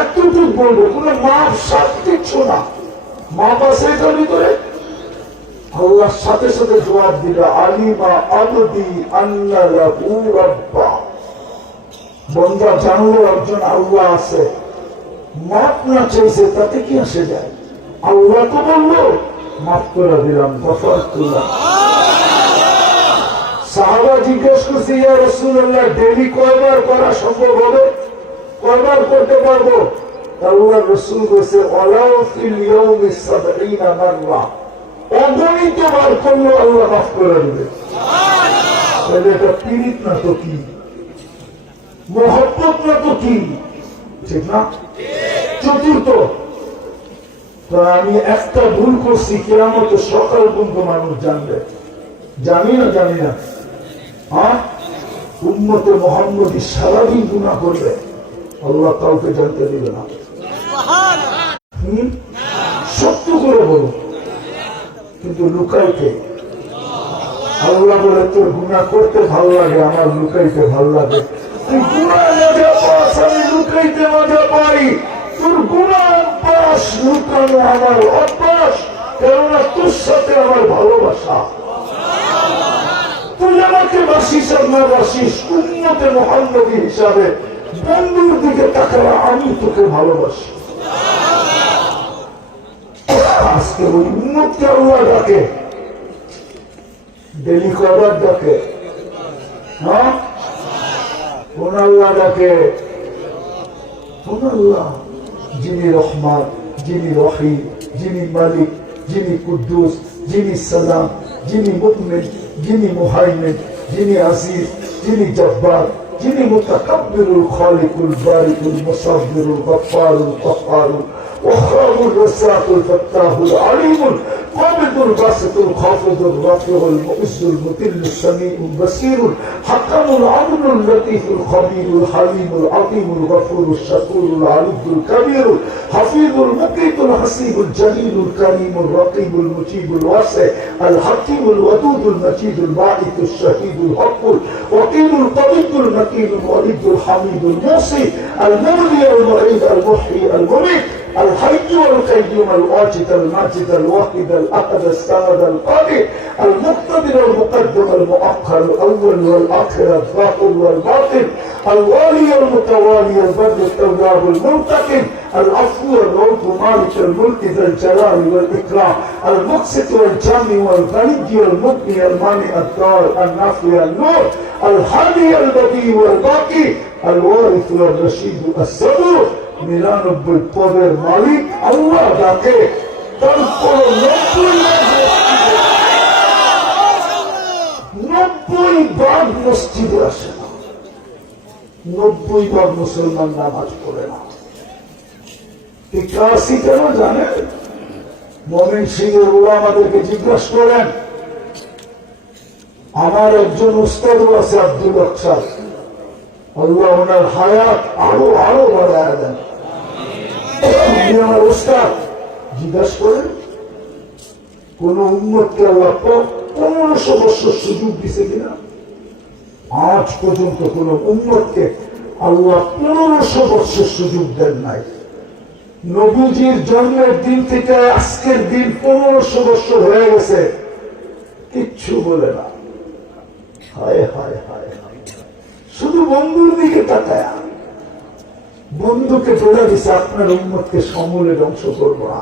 এতটুকু বলবে। কোন মাপ সাপ কিচ্ছু না, মাপ আছে এটার ভিতরে। আল্লাহর সাথে সাথে জবাব দিবে, আলিমা আবদি আন্না লাহু রাব্বা। বন্দা জানলো একজন আল্লাহ আছে, মাপ না চাইছে, তাতে কি আসে যায়? আল্লাহ তো বললো মাফ করে দিলাম, গফরতুল্লাহ। সাহাবা জিজ্ঞেস করছে, ইয়া রাসূলুল্লাহ, ডেইলি কয়বার করা সম্ভব হবে, কয়বার করতে পারবো? আল্লাহ রাসূল বলেছে, ওয়ালাউ ফিল ইয়াউমি 70 মাররা, অগণিত বার করলেও আল্লাহ মাফ করে দেবে। তাহলে এটা পীড়িত না তো কি, মহব্বত না তো কি, ঠিক না? চতুর্থ, আমি একটা ভুল করছি, কিয়ামত সকাল পর্যন্ত মানুষ জানবে, জানি না জানি না। হ্যাঁ, উম্মতে মুহাম্মদী সারাদিন গুনাহ করবে, আল্লাহ কাউকে জানতে দিবে না। সত্য করে বলো, কিন্তু লুকাইতে। আল্লাহ বলে, তোর গুনাহ করতে ভালো লাগে, আমার লুকাইতে ভালো লাগে। তুই গুনাহ মজা পাস, আমি লুকাইতে মজা পাই। তোর গুনাহ অভ্যাস, লুকানো আমার অভ্যাস, কেননা তোর সাথে আমার ভালোবাসা। তুই আমাকে বাসিস আর না বাসিস, উম্মতে মুহাম্মদী হিসাবে বন্ধুর দিকে তাকালে আমি তোকে ভালোবাসি। আজকে ওই উম্মতকে আল্লাহ ডাকে, ডেলি কয়বার ডাকে? হ্যাঁ, কোন আল্লাহ ডাকে? কোন আল্লাহ যিনি রহমান, যিনি রহিম, যিনি মালিক, যিনি কুদ্দুস, যিনি সালাম, যিনি মুমিন, যিনি মুহাইমিন, যিনি আজিজ, যিনি জব্বার, যিনি মুতাকাব্বিরুল খালিকুল বারিকুল মুসাব্বিরুল গফফারুল কহ্হারুল ওয়াহ্হাবুর রাসাকুল ফাত্তাহুল আলিমুল قابض الباسط الخافض الرافع المؤز المذل السميع البصير الحكم العدل اللطيف الخبير الحليم العظيم الغفور الشكور العلي الكبير الحفيظ المقيت الحسيب الجليل الكريم الرقيب المجيب الواسع الحكيم الودود المجيد الباعث الشهيد الحق الوكيل القوي المتين الوليد الحميد الموصي المولي المعيد المحيي المميت الحي والقيوم الواجد الماجد الواحد الاحد الصمد القادر المقتدر المقدم المؤخر الاول والاخر الظاهر والباطن الوالي المتوالي البر التواب المنتقم العفو الرؤوف مالك الملك ذا الجلال والاكرام المقسط والجامع والغني والمغني المانع الدار النافع النور الهادي البديع والباقي الوارث والرشيد الصبور 99 পদের মালিক আল্লাহ ডাকে, তারপর 90 ভাগ মসজিদে আসে না, 90 ভাগ মুসলমান নামাজ পড়ে না। 81 কেন জানেন? মমিন সিংহের ওরা আমাদেরকে জিজ্ঞাসা করেন। আমার একজন উস্তাদ আছে আব্দুল আকসার, আল্লাহ ওনার হায়াত আরো আরো বাড়ায় দেন। আমার উস্তাদ জিজ্ঞাসা করেন কোন উম্মতকে আল্লাহ 1500 বছর সুযোগ দিছে কিনা? আজ পর্যন্ত কোন উম্মতকে আল্লাহ 1500 বছর সুযোগ দেন নাই। নবীজির জন্মের দিন থেকে আজকের দিন 1500 বছর হয়ে গেছে, কিচ্ছু বলে না। হায় হায় হায়, শুধু বন্ধুর দিকে তাকায়, বন্ধুকে বলে দিছে আপনার উম্মতকে সমূলে ধ্বংস করবো না,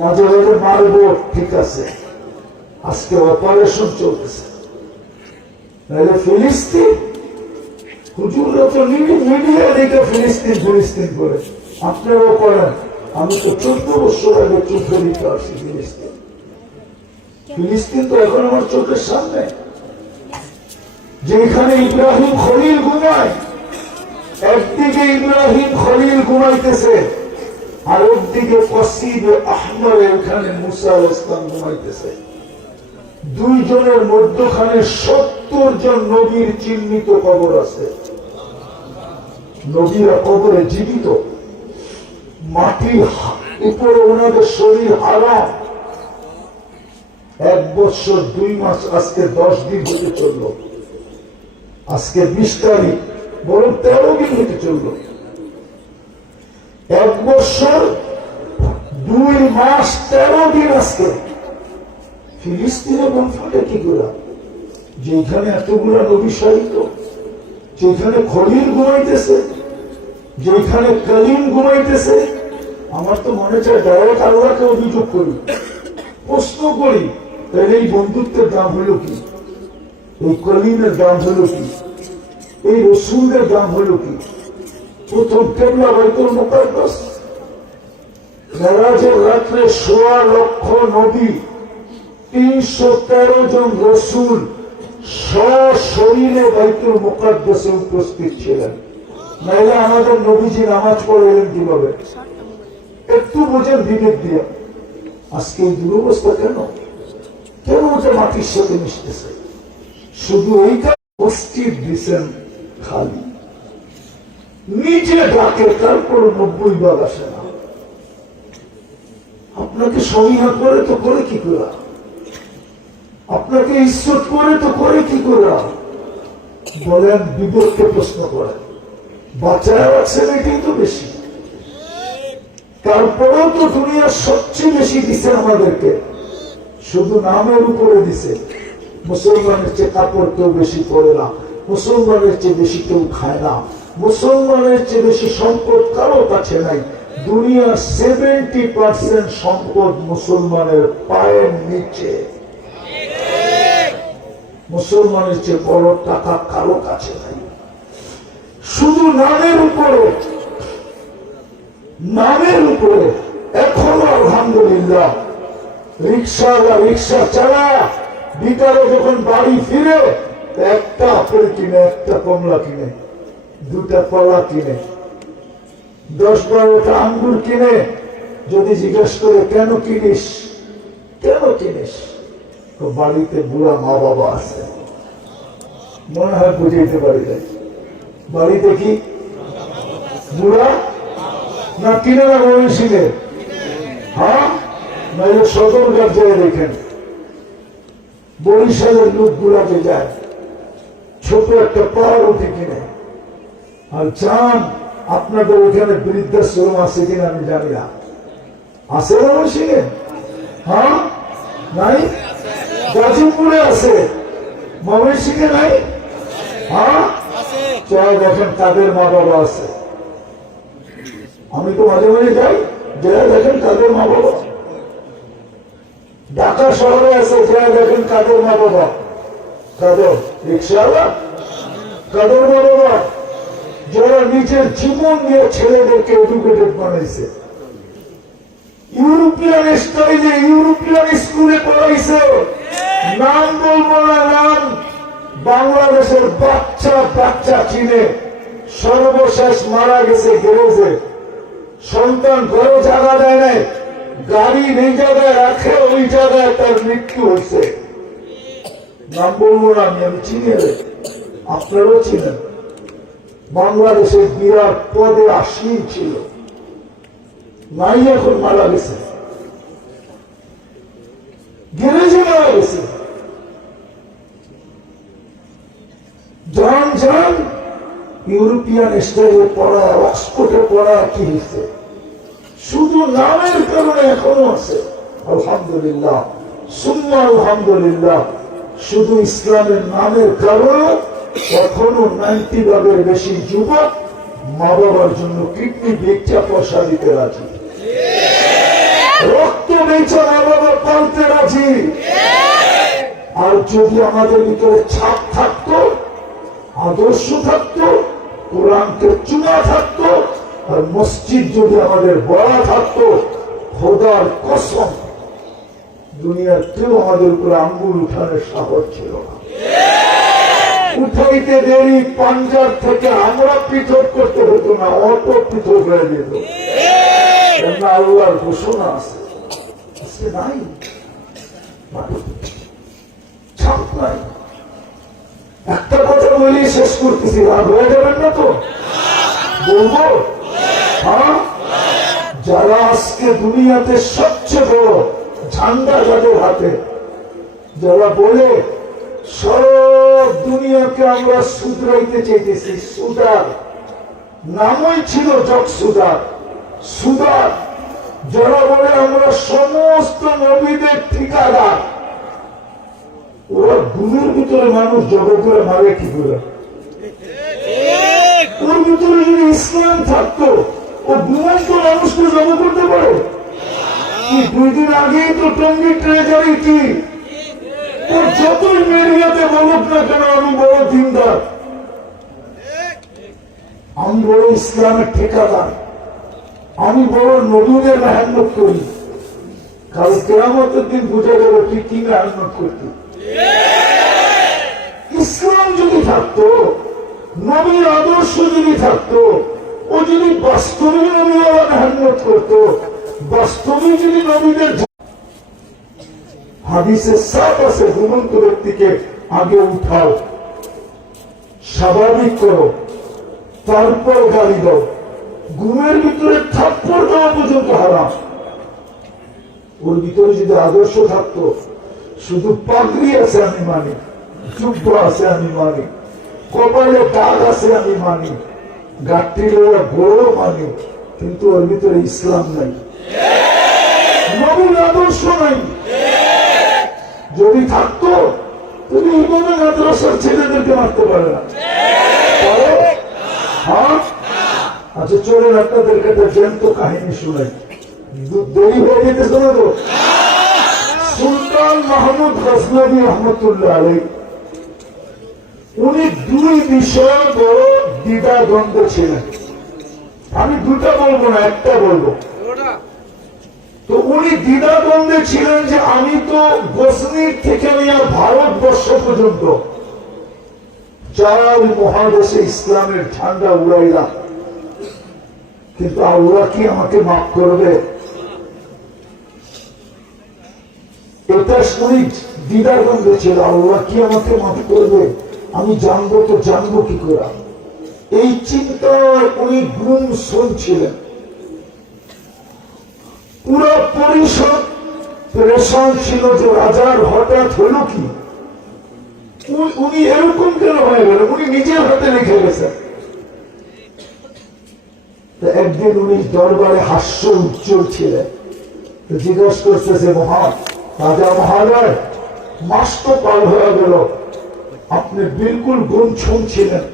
মাঝে মাঝে মারবো, ঠিক আছে, আজকে অপারেশন চলতেছে। ফিলিস্তিন হুজুররা তো মিডিয়া দিকে ফিলিস্তিন ফিলিস্তিন করে, আপনারাও করেন। আমি তো 14 বছর আগে চোখে দিতে আসছি ফিলিস্তিন। ফিলিস্তিন তো এখন আমার চোখের সামনে, যেখানে ইব্রাহিম খলিল ঘুমায়, একদিকে ইব্রাহিম খলিল ঘুমাইতেছে, আর একদিকে কসিদ আহমদ এখানে মুসা আলাইহিস সালাম ঘুমাইতেছে। দুইজনের মধ্যখানে 70 জন নবীর চিহ্নিত কবর আছে। নবীরা কবরে জীবিত, মাটির উপরে ওনাদের শরীর হারাম। 1 বছর 2 মাস, আজকে 10 দিন হতে চলল, আজকে 20 তারিখ, বরং 13 দিন হতে চলল। 1 বছর 2 মাস 13 দিন আজকে। ফিলিস্তিনে বংশটা কি করে? যেখানে এতগুলা নবী শাহিদ, যেখানে খলিল ঘুমাইতেছে, যেখানে কলিম ঘুমাইতেছে। আমার তো মনে চায় ডাইরেক্ট আল্লাহকে অভিযোগ করি, প্রশ্ন করি, তাহলে এই বন্ধুত্বের দাম হইল কি? এই কলিমের দাম হইল কি? এই রসুলের দাম হইল কি? প্রথম কেবলা বাইতুল মুকাদ্দাস, মেরাজের রাত্রে 1.25 লক্ষ নবী, 313 জন রসুল সশরীরে বাইতুল মুকাদ্দাসে উপস্থিত ছিলেন। নাইলে আমাদের নবীজি নামাজ পড়লেন কিভাবে? একটু বোঝেন বিবেক দিয়ে। আজকে এই দুরবস্থা কেন? কেন ওটা মাটির সাথে মিশতেছে? শুধু এইটা মসজিদ দিচ্ছেন খালি, নিজে ডাকে, তারপর 90 ভাগ আসে না। আপনাকে সহিহা করে তো করে কি করে? আপনাকে ইজ্জত করে তো করে কি করে? বলেন, বিবেককে প্রশ্ন করেন। বাচ্চারা আছেন, এটাই তো বেশি। তারপরেও তো দুনিয়ার সবচেয়ে বেশি দিছে আমাদেরকে, শুধু নামের উপরে দিছে। মুসলমানের চেয়ে কাপড় কেউ বেশি পরে না, মুসলমানের চেয়ে বেশি কেউ খায় না, মুসলমানের চেয়ে বেশি সম্পদ কারো কাছে নাই। দুনিয়ার 70% সম্পদ মুসলমানের পায়ের নিচে। মুসলমানের চেয়ে বড় টাকা কারো কাছে নাই। শুধু নামের উপরে, নামের উপরে এখনো আলহামদুলিল্লাহ রিক্সা বা রিক্সা চালা বিকালে যখন বাড়ি ফিরে একটা আপেল কিনে, একটা কমলা কিনে, দুটা কলা কিনে, 10-12টা আঙ্গুর কিনে। যদি জিজ্ঞেস করে কেন কিনিস, কেন কিনিস, তো বাড়িতে বুড়া মা বাবা আছে, মনে হয় বুঝাইতে পারি যায়। বাড়িতে কি বুড়া না কিনে না মহিষীদের? হ্যাঁ, না সদর গার্জায় দেখেন বরিশালের লোকগুলাকে যায় ছোট একটা পাউরুটি কিনে। আর চান আপনাদের ওখানে বৃদ্ধাশ্রম আছে কিনা আমি জানি না, আছে না মহিষীকে? হ্যাঁ, নাই? গাজীপুরে আছে, মহিষীকে নাই? হ্যাঁ, চাই দেখেন তাদের মা বাবা আছে। আমি তো মাঝে মাঝে যাই, যারা দেখেন তাদের মা বাবা। ঢাকা শহরে আছে, যারা দেখেন কাদের মা বাবা, কাদের রিক্সাওয়ালা, কাদের মা বাবা, যারা নিজের জীবন দিয়ে ছেলেদেরকে এডুকেটেড বানাইছে, ইউরোপিয়ান স্টাইলে ইউরোপিয়ান স্কুলে পড়াইছে। নাম বলবো না, নাম বাংলাদেশের বাচ্চা বাচ্চা চিনে সর্বশেষ মারা গেছে গ্যারেজে। সন্তান ঘরে জায়গা দেয় নাই, গাড়ি নেই জায়গায় রাখে, ওই জায়গায় তার মৃত্যু হয়েছে। নাম বলবো না, আমি চিনি, আপনারাও চিনেন। বাংলাদেশের বিরাট পদে আসীন ছিল, নাই, এখন মারা গেছে, গ্যারেজে মারা গেছে। যান যান ইউরোপিয়ান স্টাইলে পড়া, অক্সফোর্ডে পড়া, কি হয়েছে? শুধু নামের কারণে এখনো আছে। আলহামদুলিল্লাহ, সুম্মা আলহামদুলিল্লাহ, শুধু ইসলামের নামের কারণে এখনো 90 ভাগের বেশি যুবক মা বাবার জন্য কিডনি বেচা পয়সা দিতে রাজি, রক্ত বেচা মা বাবা পালতে রাজি। আর যদি আমাদের ভিতরে ছাপ থাকতো, আদর্শ থাকতো, কোরআনকে চুমা থাকতো, আর মসজিদ যদি আমাদের বড় থাকতো, খোদার কসম দুনিয়ার কেউ আমাদের উপরে আঙ্গুল উঠানোর সাহস ছিল না। উঠাইতে দেরি, পাঞ্জাব থেকে আমরা পৃথক করতে হতো না, অটো পৃথক হয়ে যেত। আল্লাহর ঘোষণা আছে, নাই, ছাপ নাই। একটা কথা বলি শেষ করতেছি, রাগ হয়ে যাবেন না তো? বলবো, হ্যাঁ, যারা আজকে দুনিয়াতে সবচেয়ে বড় ঝান্ডা যাদের হাতে, যারা বলে সব দুনিয়াকে আমরা শুধরাইতে চাইতেছি, সুদার নামই ছিল জগ সুদার, সুদার। যারা বলে আমরা সমস্ত নবীদের ঠিকাদার, ওরা গুণের ভিতরে মানুষ জগৎ করে মারে কি করে? ওর ভিতরে যদি ইসলাম থাকতো, ও ঘুমন্ত মানুষকে জমা করতে পারে? 2 দিন আগেই তো টঙ্গী ট্রেজারি কি, ও যতই মিডিয়াতে বলুক না কেন আমি বড় দিনদার, আমি বড় ইসলামের ঠিকাদার, আমি বড় নবীদের মেহনত করি। কাল কেয়ামতের দিন বুঝে গেল তুই কি মেহনত করতি। ইসলাম যদি থাকতো, নবীর আদর্শ যদি থাকতো, ও যদি বাস্তবে নবীওয়ালা মেহনত করতো, বাস্তবে যদি নবীদের হাদিসে সাফ আছে, ঘুমন্ত ব্যক্তিকে আগে উঠাও, স্বাভাবিক করো, তারপর গালি দাও। ঘুমের ভিতরে থাপ্পড় দেওয়া পর্যন্ত হারাম। ওর ভিতরে যদি আদর্শ থাকতো, শুধু পাগড়ি আছে আমি মানি, যুদ্ধ আছে আমি মানি, কপালে দাগ আছে আমি মানি, গাঠটি লোয়া গোড়ও মানি, কিন্তু ওর ভিতরে ইসলাম নাই, নবীর আদর্শ নাই। যদি থাকতো তুমি ইমামে মাদ্রাসার ছেলেদেরকে মারতে পারে না। হ্যাঁ, আচ্ছা চলেন আপনাদেরকে একটা জ্যান্ত কাহিনী শুনাই, দেরি হয়ে যেতেছে না তো? সুলতান মাহমুদ গজনবী রহমতুল্লাহ আলাইহি, উনি 2 বিষয়ে বড় দ্বিধাদ্বন্দ্ব ছিলেন। আমি 2টা বলবো না, একটা বলবো। তো উনি দ্বিধাদ্বন্দ্বে ছিলেন যে আমি তো গজনির থেকে নিয়ে ভারতবর্ষ পর্যন্ত চার মহাদেশে ইসলামের ঝান্ডা উড়াইলাম, কিন্তু আল্লাহ কি আমাকে মাফ করবে? এটা শুনি দ্বিধাদ্বন্দ্বে ছিল, আল্লাহ কি আমাকে মাফ করবে? আমি জানবো তো জানবো কি করে? এই চিন্তায় উনি গুম শুনছিলেন। পুরো পরিষদ প্রেশন ছিল যে রাজার হঠাৎ হলো কি, উনি এরকম কেন হয়ে গেল? উনি নিজের হাতে লিখে গেছেন। একদিন উনি দরবারে হাস্য উজ্জ্বল ছিলেন, জিজ্ঞাসা করতেছে, রাজা মহারাজ, মাস তো পার হয়ে গেল, আপনি বিলকুল গুমছুম ছিলেন,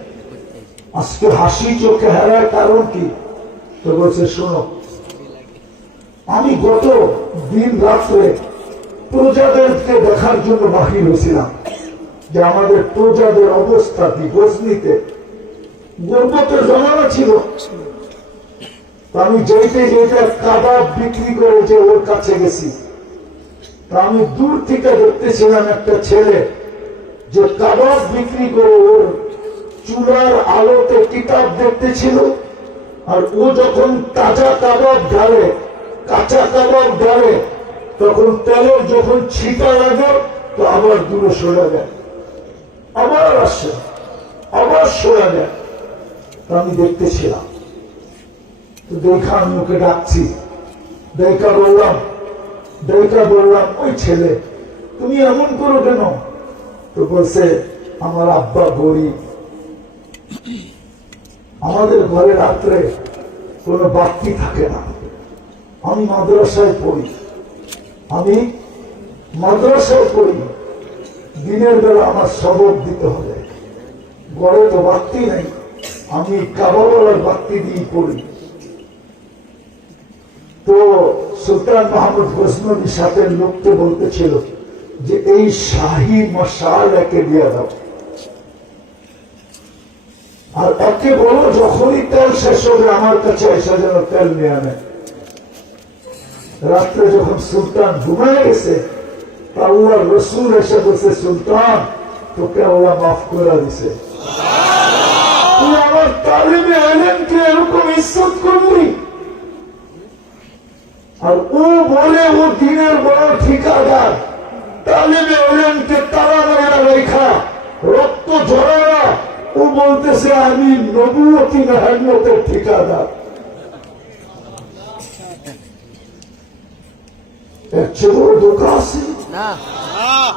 আজকে হাসি চোখে হারার কারণ কি? তো বলছে, শোনো, আমি গত দিন রাত্রে প্রজাদেরকে দেখার জন্য বাহির হয়েছিলাম যে আমাদের প্রজাদের অবস্থা কি। গজনিতে গর্বতের জমানা ছিল, আমি যেতে যেতে কাবাব বিক্রি করে যে ওর কাছে গেছি, তা আমি দূর থেকে দেখতেছিলাম একটা ছেলে যে কাবাব বিক্রি করে ওর চুলার আলোতে কিতাব দেখতেছিল, আর ও যখন তাজা কাবাব ঢালে, কাঁচা কাবাব ঢালে, তখন তেলের যখন ছিটা লাগে তো আবার দূরে সরে যায়, আবার আসে, আবার সরে যায়। আমি দেখতেছিলাম, তো দেখা আমি ওকে ডাকছি, দেখা বললাম, ওই ছেলে তুমি এমন করো কেন? তো বলছে, আমার আব্বা গরিব, আমাদের ঘরে রাত্রে কোনো বাতি থাকে না, আমি মাদ্রাসায় পড়ি, দিনের বেলা আমার সবক দিতে হবে, ঘরে তো বাতি নেই, আমি কাবাওয়ালার বাতি দিয়ে পড়ি। তো সুলতান মাহমুদ গজনবী সাথে লোককে বলতেছিল যে এই শাহী মশাল একে দিয়ে দাও, আর একে বলো যখনই তেল শেষ হবে আমার কাছে এসে যেন তেল নিয়ে আনে। রাত্রে যখন সুলতান ঘুমায় গেছে, আল্লাহর রসুল এসে বলছে, সুলতান তোকে আল্লাহ মাফ করে দিছে, তুই আমার তালিমে এলেমকে এরকম ইজ্জত করবি? আর ও বলে ও দিনের বড় ঠিকাদার, তালিমে এলেমকে তারা মেয়েরা রেখা রক্ত ঝরা, ও বলতেছে আমি নবুয়তি মেহনতের ঠিকাদার। এর চেয়ে বড় ধোঁকা আছে?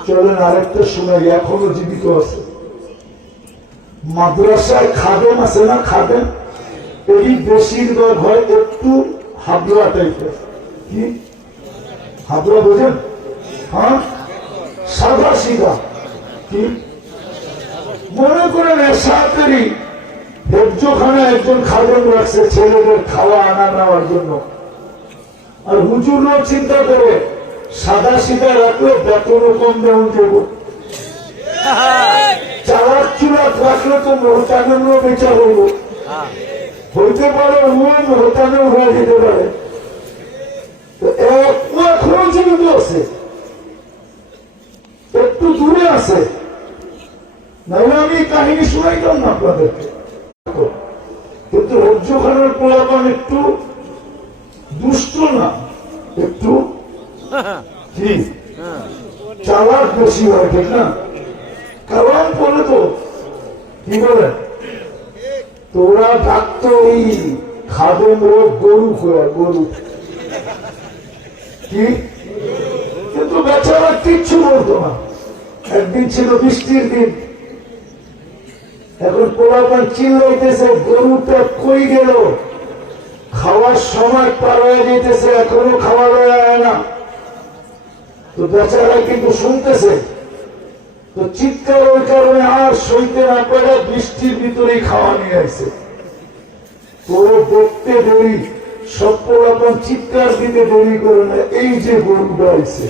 চলেন আরেকটা শোনাই, এখনো জীবিত আছে। মাদ্রাসায় খাদেম আছে না, খাদেম, এই বেশিরভাগ হয় একটু হাবলা টাইপের। কি হাবলা বোঝেন? হ্যাঁ, সাদা সিধা। কি মনে করেন এসাতেরই হেফজোখানে একজন খাদেম রাখছে ছেলেদের খাওয়া আনা নেওয়ার জন্য, আর হুজুরও চিন্তা করে সাদা সিধা রাখলে বেতনও কম দেওয়া যাব, চালাক চুলাক রাখলে তো মোহতানেরও বেচা হইব, হইতে পারে ও মোহতানেও হয়ে যেতে পারে। এখনো জীবিত আছে, একটু দূরে আছে, নাহলে আমি কাহিনী শুনাইতাম না আপনাদেরকে। কিন্তু রজ্জুখানের পোলাপান একটু দুষ্ট না, একটু কি চালাক বেশি হয়, ঠিক না? কারণ বলে তো কি বলে, তোরা ডাকতো এই খাদেম গরু খোয়া, গরু কি, কিন্তু বেচারা কিচ্ছু বলতো না। একদিন ছিল বৃষ্টির দিন, এখন পোলাপান চিল্লাইতেছে গরুটা কই গেল, খাওয়ার সময় পার হয়ে যেতেছে, এখনো খাওয়া যায় না। তো বেচারা কিন্তু শুনতেছে, তো চিৎকার ওই কারণে আর সইতে না পারে বৃষ্টির ভিতরেই খাওয়া নিয়ে আসে। তোরে দেখতে দেরি, সব পোলাপান চিৎকার দিতে দেরি করে না, এই যে গরুটা আইছে।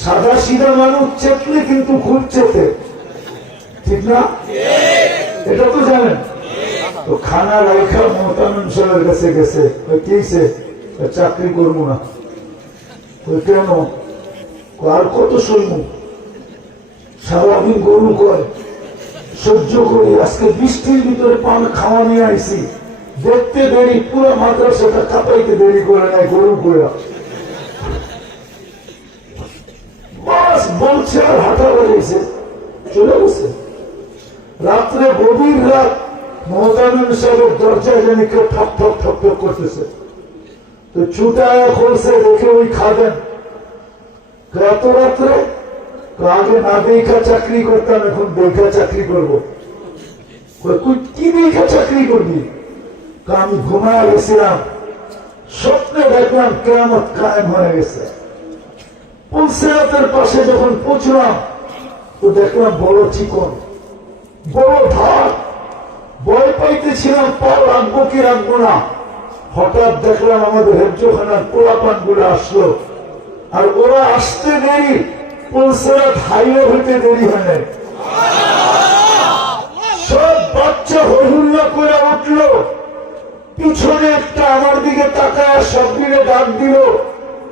সাদা সিধা মানুষ চেতলে কিন্তু খুব চেতে, ঠিক না? এটা তো জানেন। তো খানা রাখা মোহতামিম সাহেবের কাছে গেছে, কেছে চাকরি করবো না। কেন? আর কত সৈন্য, সারাদিন গরু করে সহ্য করি, আজকে বৃষ্টির ভিতরে পান খাওয়া নিয়ে আইসি, দেখতে দেরি, পুরো মাদ্রাসাটা কাঁপাইতে দেরি করে নেয় গরু করে, বাস বলছে আর হাঁটা বেরিয়েছে চলে গেছে। রাত্রে গভীর রাত মহতামিম সাহেবের দরজায় জানি কেউ ঠক ঠক ঠক ঠক করতেছে, তো ছুটায় খুলছে, দেখে ওই খাবেন এত রাত্রে। আগে না দেখা চাকরি করতাম, এখন দেখা চাকরি করবো। কি দেখা চাকরি করবি? আমি ঘুমায় গেছিলাম, স্বপ্নে দেখলাম কিয়ামত কায়েম হয়ে গেছে। পুলসেরাতের পাশে যখন পৌঁছলাম তো দেখলাম বড় চিকন, বড় ধার, ভয় পাইতেছিলাম পা রাখবো কি রাখবো না। হঠাৎ দেখলাম আমাদের হেফজোখানার পোলাপান গুলো আসলো, আর ওরা আসতে দেরি, পুলসেরাত হাইওয়ে হইতে দেরি হয় নাই। সব বাচ্চা হইহুল্লা করে উঠলো, পিছনে একটা আমার দিকে তাকায় সবগুলো ডাক দিল,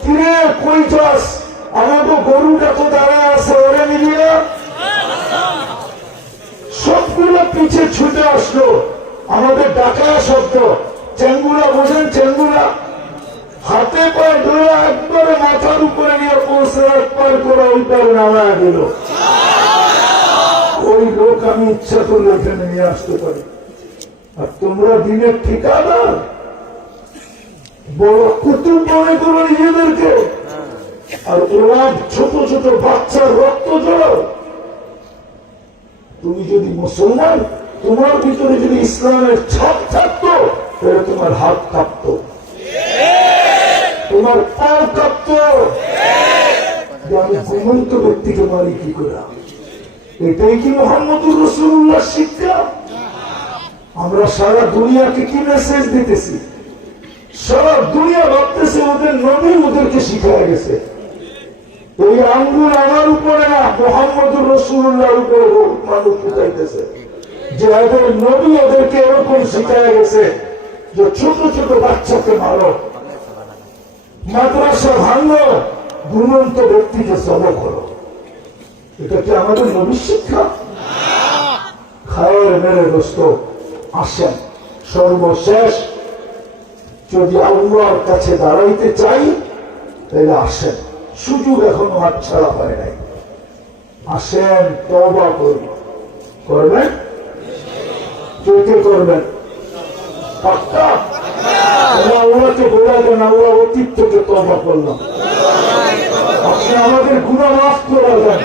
কিরে কই যাস? আমাকে গরুটা তো দাঁড়ায় আছে, ওরে মিলিয়া। সবগুলো পিছে ছুটে আসলো, আমাদের ডাকায় শব্দ, চেঙ্গুলা বোঝেন? চেঙ্গুলা হাতে পায়ে ধরে একবারে মাথার উপরে নিয়ে পৌঁছে একবার করে ওই পারে নামায় দিল। ওই লোক আমি ইচ্ছা করলে এখানে নিয়ে আসতে পারি। আর তোমরা দিনের ঠিকাদার, বড় কুতুব মনে করো নিজেদেরকে, আর ওরা ছোট ছোট বাচ্চার রক্ত জড়াও। তুমি যদি মুসলমান, তোমার ভিতরে যদি ইসলামের ছাপ থাকতো, তাহলে তোমার হাত কাঁপতো, তোমার পাও কাঁপতো। আমি ঘুমন্ত ব্যক্তিকে মারি কি করে? এটাই কি মুহাম্মদুর রাসূলুল্লাহ শিক্ষা? আমরা সারা দুনিয়াকে কি মেসেজ দিতেছি? সারা দুনিয়া ভাবতেছে ওদের নবী ওদেরকে শিখায় গেছে। ওই আঙ্গুল আমার উপরে না, মুহাম্মদুর রাসূলুল্লাহর উপরে মানুষ শিখাইতেছে যে এদের নবী ওদেরকে এরকম শিখায় গেছে যে ছোট ছোট বাচ্চাকে মারো, মাদ্রাসা ভাঙো, ঘুমন্ত ব্যক্তিকে সবক করো। এটা কি আমাদের নবীর শিক্ষা? খায়ের মেরে দোস্ত আসেন, সর্বশেষ যদি আল্লাহর কাছে দাঁড়াইতে চাই তাহলে আসেন, সুযোগ এখনো হাত ছাড়া হয় নাই। আসেন, তওবা করবেন, কে কে করবেন? পাক্কা? আল্লাহকে বলে দেন, আল্লাহ অতীত থেকে তওবা করলাম, আপনি আমাদের গুনাহ মাফ করে দেন।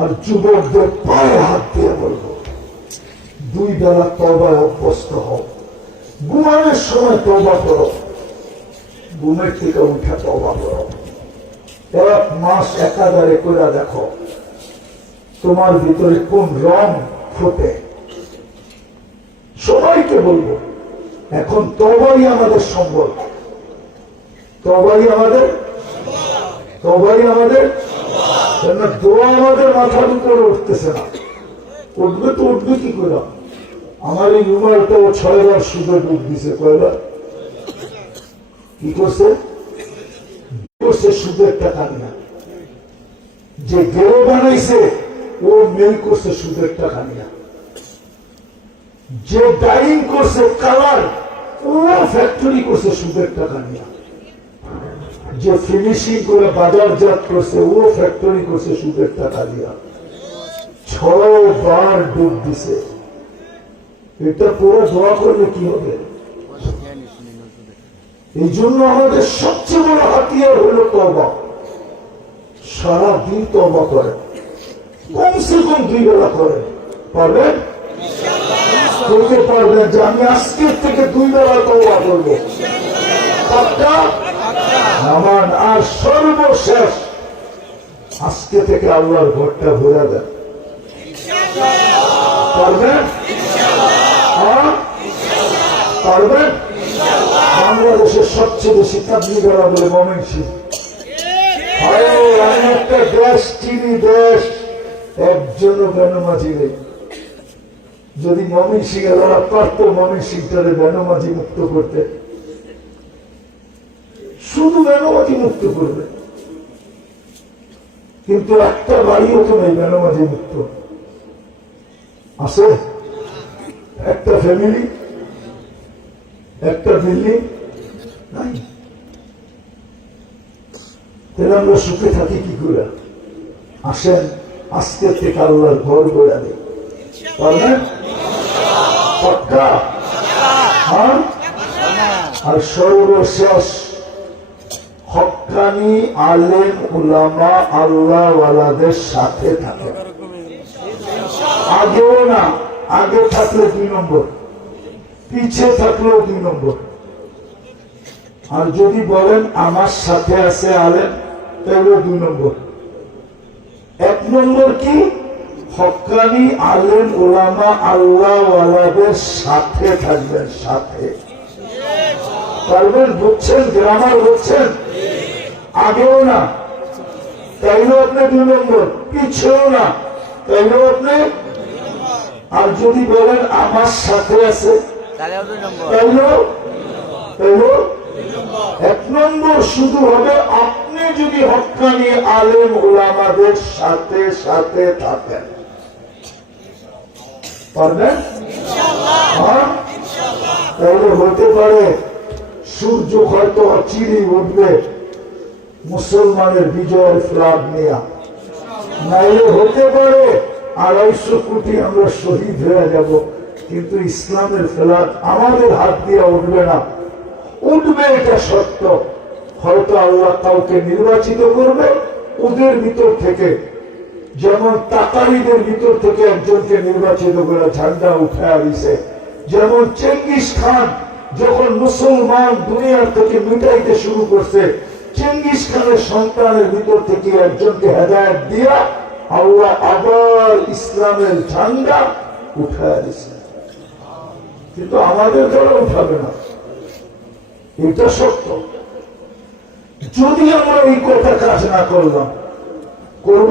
আর যুবকদের পায়ে হাত দিয়ে বলবো, দুই বেলা তওবায় অভ্যস্ত হও। ঘুমানোর সময় তওবা করো, ঘুমের থেকে উঠা তওবা করো। 1 মাস একাধারে করে দেখো তোমার ভিতরে কোন রং ফোটে। সবাইকে বলবো, এখন তওবাই আমাদের সম্বল, তওবাই আমাদের দোয়া আমাদের মাথার উপরে উঠতেছে না। উঠবে তো উঠবে কি করে? আমার এই মোবাইলটাও 6 বার সুদে ডুব দিছে। কয়বার? কি করছে? সুদের টাকা নিয়ে। যে গেরো বানাইছে ও মেল করছে সুদের টাকা নিয়ে। যে ডাইং করছে কালার, ও ফ্যাক্টরি করছে সুদের টাকা নিয়ে। যে ফিনিশিং করে বাজারজাত করছে ও ফ্যাক্টরি করছে সুদের টাকা দিয়া। 6 বার ডুব দিছে। এটা পুরো দোয়া করলে কি হবে? এই জন্য আমাদের সবচেয়ে বড় হাতিয়ার হলো তওবা। সারাদিন তওবা করে, কমসে কম 2 বেলা করে। পারবেন? করতে পারবেন যে আমি আজকের থেকে 2 বেলা তওবা করবো। পাক্কা? আমার আর সর্বশেষ আজকে থেকে আল্লাহর ঘরটা ভরে দেন। পারবেন? পারবেন? বাংলাদেশের সবচেয়ে বেশি তাবলীগরা বলে ময়মনসিংহ। আমি একটা দেশ চিনি, দেশ একজনও বেনমাজি নেই। যদি ময়মনসিংহে যারা পারত ময়মনসিংহটারে বেনমাজি মুক্ত করতে, শুধু বেনামাজি মুক্ত করবে, কিন্তু একটা বাড়িও তো নেই বেনামাজি মুক্ত। আছে একটা ফ্যামিলি, একটা বিল্ডিং নাই। তাহলে আমরা সুখে থাকি কি করে? আসেন আজকের থেকে আল্লাহর ঘর গড়া দেয়, পারবেন? পাক্কা? হ্যাঁ। আর সর্বশেষ হক্কানি আলেম উলামা আল্লাহওয়ালাদের সাথে থাকে, আগেও না, আগে থাকলে 2 নম্বর, পিছে থাকলেও 2 নম্বর। আর যদি বলেন আমার সাথে আছে আলেম, তাহলে 2 নম্বর। 1 নম্বর কি? হক্কানি আলেম উলামা আল্লাহওয়ালাদের সাথে থাকবেন, সাথে। পারবেন? বুঝছেন? গ্রামার বুঝছেন? আগেও না, তাইলেও আপনি 2 নম্বর, পিছেও না, তাইলেও আপনি। আর যদি বলেন আমার সাথে আছে, তাইলেও 1 নম্বর শুধু হবে আপনি যদি হক্কানি আলেম উলামাদের সাথে সাথে থাকেন। পারবেন? তাহলে হতে পারে সূর্য হয়তো চিরি উঠবে মুসলমানের বিজয়ের ফ্ল্যাগ নিয়ে, নাইলে হতে পারে 250 কোটি আমরা শহীদ হয়ে যাব, কিন্তু ইসলামের ফ্ল্যাগ আমাদের হাত দিয়ে উঠবে না। উঠবে এটা সত্য, হয়তো আল্লাহ কাউকে নির্বাচিত করবে ওদের ভিতর থেকে, যেমন তাতারিদের ভিতর থেকে একজনকে নির্বাচিত করে ঝান্ডা উঠায় দিছে। যেমন চেঙ্গিস খান যখন মুসলমান দুনিয়ার থেকে মিটাইতে শুরু করছে, চেঙ্গিস খানের সন্তানের ভিতর থেকে একজনকে হেদায়েত দিয়া আল্লাহ আবার ইসলামের ঝান্ডা উঠায় দিছে। কিন্তু আমাদের দ্বারা উঠাবে না, এটা সত্য। যদি আমরা এই কথা কাজ না করলাম, করব?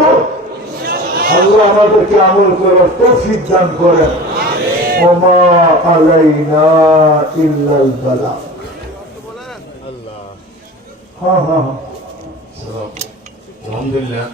আল্লাহ আমাদেরকে আমল করার তৌফিক দান করেন। ওমা আলাইনা ইল্লাল বালাগ। হ্যাঁ হ্যাঁ, আলহামদুলিল্লাহ।